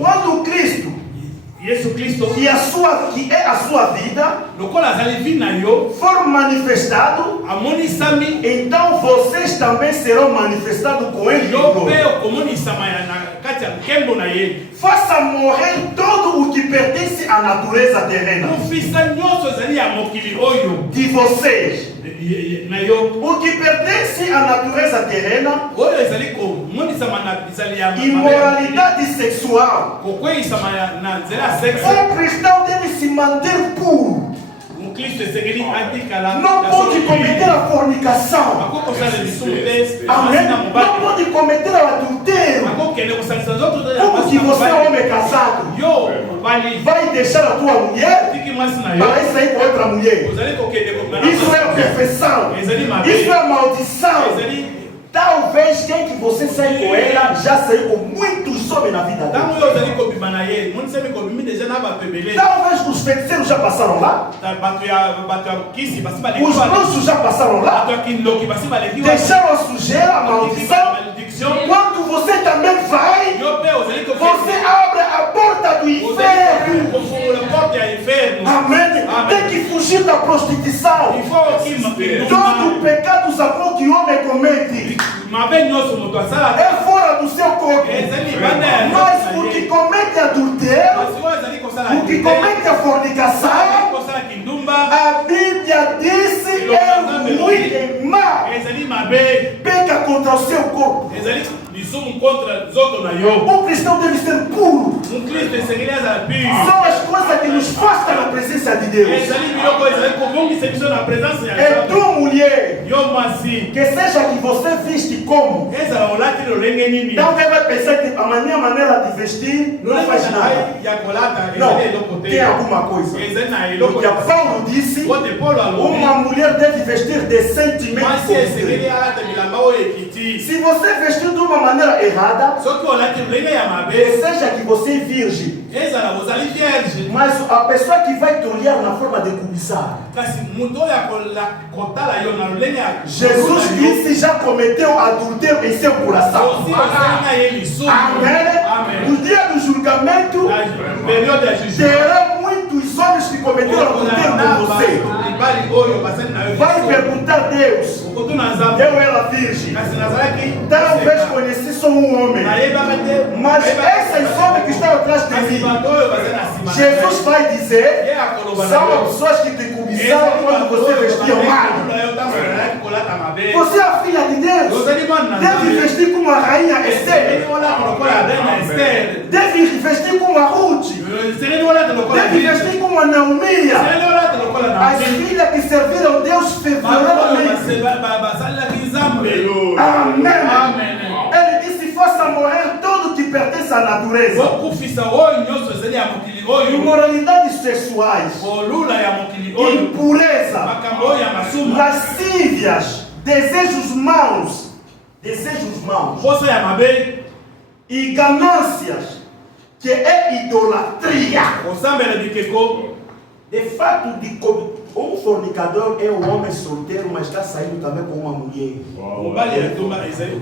Quando Cristo Yesu Kristo que é a sua vida lokola azali vi na yo for manifestado, amonisami então vocês também serão manifestados com ele. yo pe okomonisama na kati ya nkembo na ye. Faça morrer todo o que pertence à natureza terrena Mofisa nyonso ezali ya mokili oyo de vocês. na yo O que pertence à natureza terrena, oyo ezali komonisama na bizali ya imoralidade sexual. kokweyisama na nzela ya sexe. Um cristão deve se manter puro. Mukristo esengeli atikala Não pode cometer a fornicação. akokosala lisumu te Amém? na Não mobali pode cometer o adultério. akokende kosalisa nzoto te Como que você é homem casado? yo mobali Vai deixar a tua mulher tiki mwasi na yo para sair com outra mulher? ozali kokende kokana Isso é perfeição. ezali mabe Isso é maldição. ezali Talvez quem que você sai com ela já saiu com muitos homens na vida ntango dele. oyo ozali kobima na ye monisami kobimi deja na bato ebele Talvez os feiticeiros já passaram lá. bato ya kisi basi baleki Os bruxos já passaram lá. bato ya kindoki basi baleki Deixaram a sujeira, a maldição. malédiction Quando você também vai, yo pe ozali você abre a porta do inferno. kofungola porte ya inferno. Amém. Tem que fugir da prostituição. Il faut qu'il Todo pecado sabor que o homem comete mabe nyonso moto asala é fora do seu corpo. ezali banda ya Mas o que comete adultério, kasi oyo ezali kosala o que comete a fornicação, kosala kindumba a Bíblia disse é ruim e má. ezali mabe Peca contra o seu corpo. ezali lisumu contra nzoto na yo. O cristão deve ser puro. Mukristo esengeli azala pur São as coisas que nos afastam da presença de Deus. ezali biloko ezali kobongisa biso na présence ya É Nzambe. tu, mulher, Yo mwasi que seja que você viste como. ezala olati lolenge nini Então alguém vai pensar que a minha maneira de vestir não faz nada. ya kolata Não, ezali eloko te tem alguma coisa. ezali na eloko Porque Paulo disse, ote polo alobi uma mulher deve vestir decentemente. mwasi esengeli alata bilamba oyo ekiti Se você vestir de uma maneira errada, soki olati lolenge ya mabe seja que você é virgem, ezala ozali vierge mas a pessoa que vai te olhar na forma de cobiçar. kasi moto oyo akotala yo na lolenge ya Jesus disse já cometeu adultério em seu coração. osi osali na ye lisumu Amém. No dia do julgamento, na periode ya jugement terá muitos homens que cometeram adultério com você. libali oyo basali na yo Vai perguntar a Deus, okotuna nzambe eu era virgem. kasi nazalaki Talvez conheci só um homem. nayebaka te Mas esses homens que estão atrás de kasi mim, bato oyo bazali na nsima Jesus vai dizer, ye akoloba na são yo as pessoas que te cobiçaram quando você vestia mal. kolata mabe Você é a filha de Deus. ozali mwana na Deve nzambe vestir como a rainha Esther. olata lokola reina Esther Deve vestir como a Ruth. sereni olata lokola Deve vestir como a Naomi. sereni olata lokola na As filhas que serviram Deus fervorosamente. basalaki nzambe Amém. Ele disse: faça morrer tudo que pertence à natureza. okufisa oyo nyonso ezali ya mokili oyo Imoralidades sexuais, kolula ya mokili oyo impureza, makambo oyo ya masumu lascívias, desejos maus, poso ya mabe e ganâncias, que é idolatria. kosambela bikeko. De fato, um fornicador é um homem solteiro, mas está saindo também com uma mulher. mobali ya tumba ezali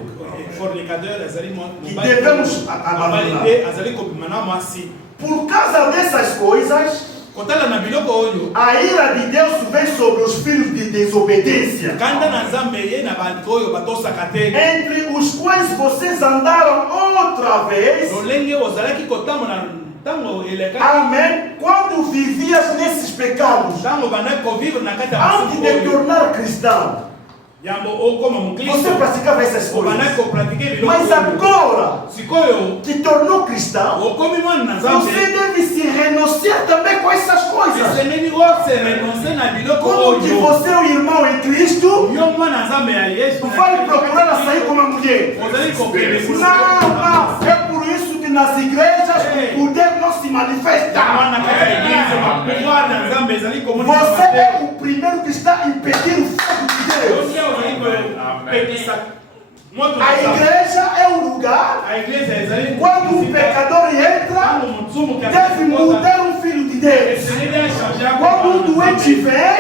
fornicateur ezali Que devemos mobali abandonar. te azali kobima na mwasi Por causa dessas coisas, kotala na biloko oyo a ira de Deus vem sobre os filhos de desobediência, kanda na nzambe ye na bato oyo batosaka te entre os quais vocês andaram outra vez. lolenge ozalaki kotambola ntango elekaki Amém. Quando vivias nesses pecados, ntango bandaki kovivre na kati ya antes masumu de oyo tornar cristão, yambo okoma você mokristo praticava essas obandaki coisas. kopratike biloko Mas oyo agora sikoyo que tornou cristão, okomi mwana na você nzambe deve se renunciar também com essas coisas. esengeli ose renonce na biloko Como que oyo você é um irmão em Cristo, yo mwana nzambe ya yesu vai procurar a sair com uma mulher. ozali kokende Não. É por isso que nas igrejas o poder não se manifesta. mwana kati ya eglize pouvoir na nzambe ezali komonisa Você é o primeiro que está impedindo o fogo de Deus. osi ozali kopekisa moto na A nzambe igreja é um lugar a igreja ezali quando o pecador entra, ntango mosumu deve mudar um filho de Deus. esengeli achange Quando o doente vem,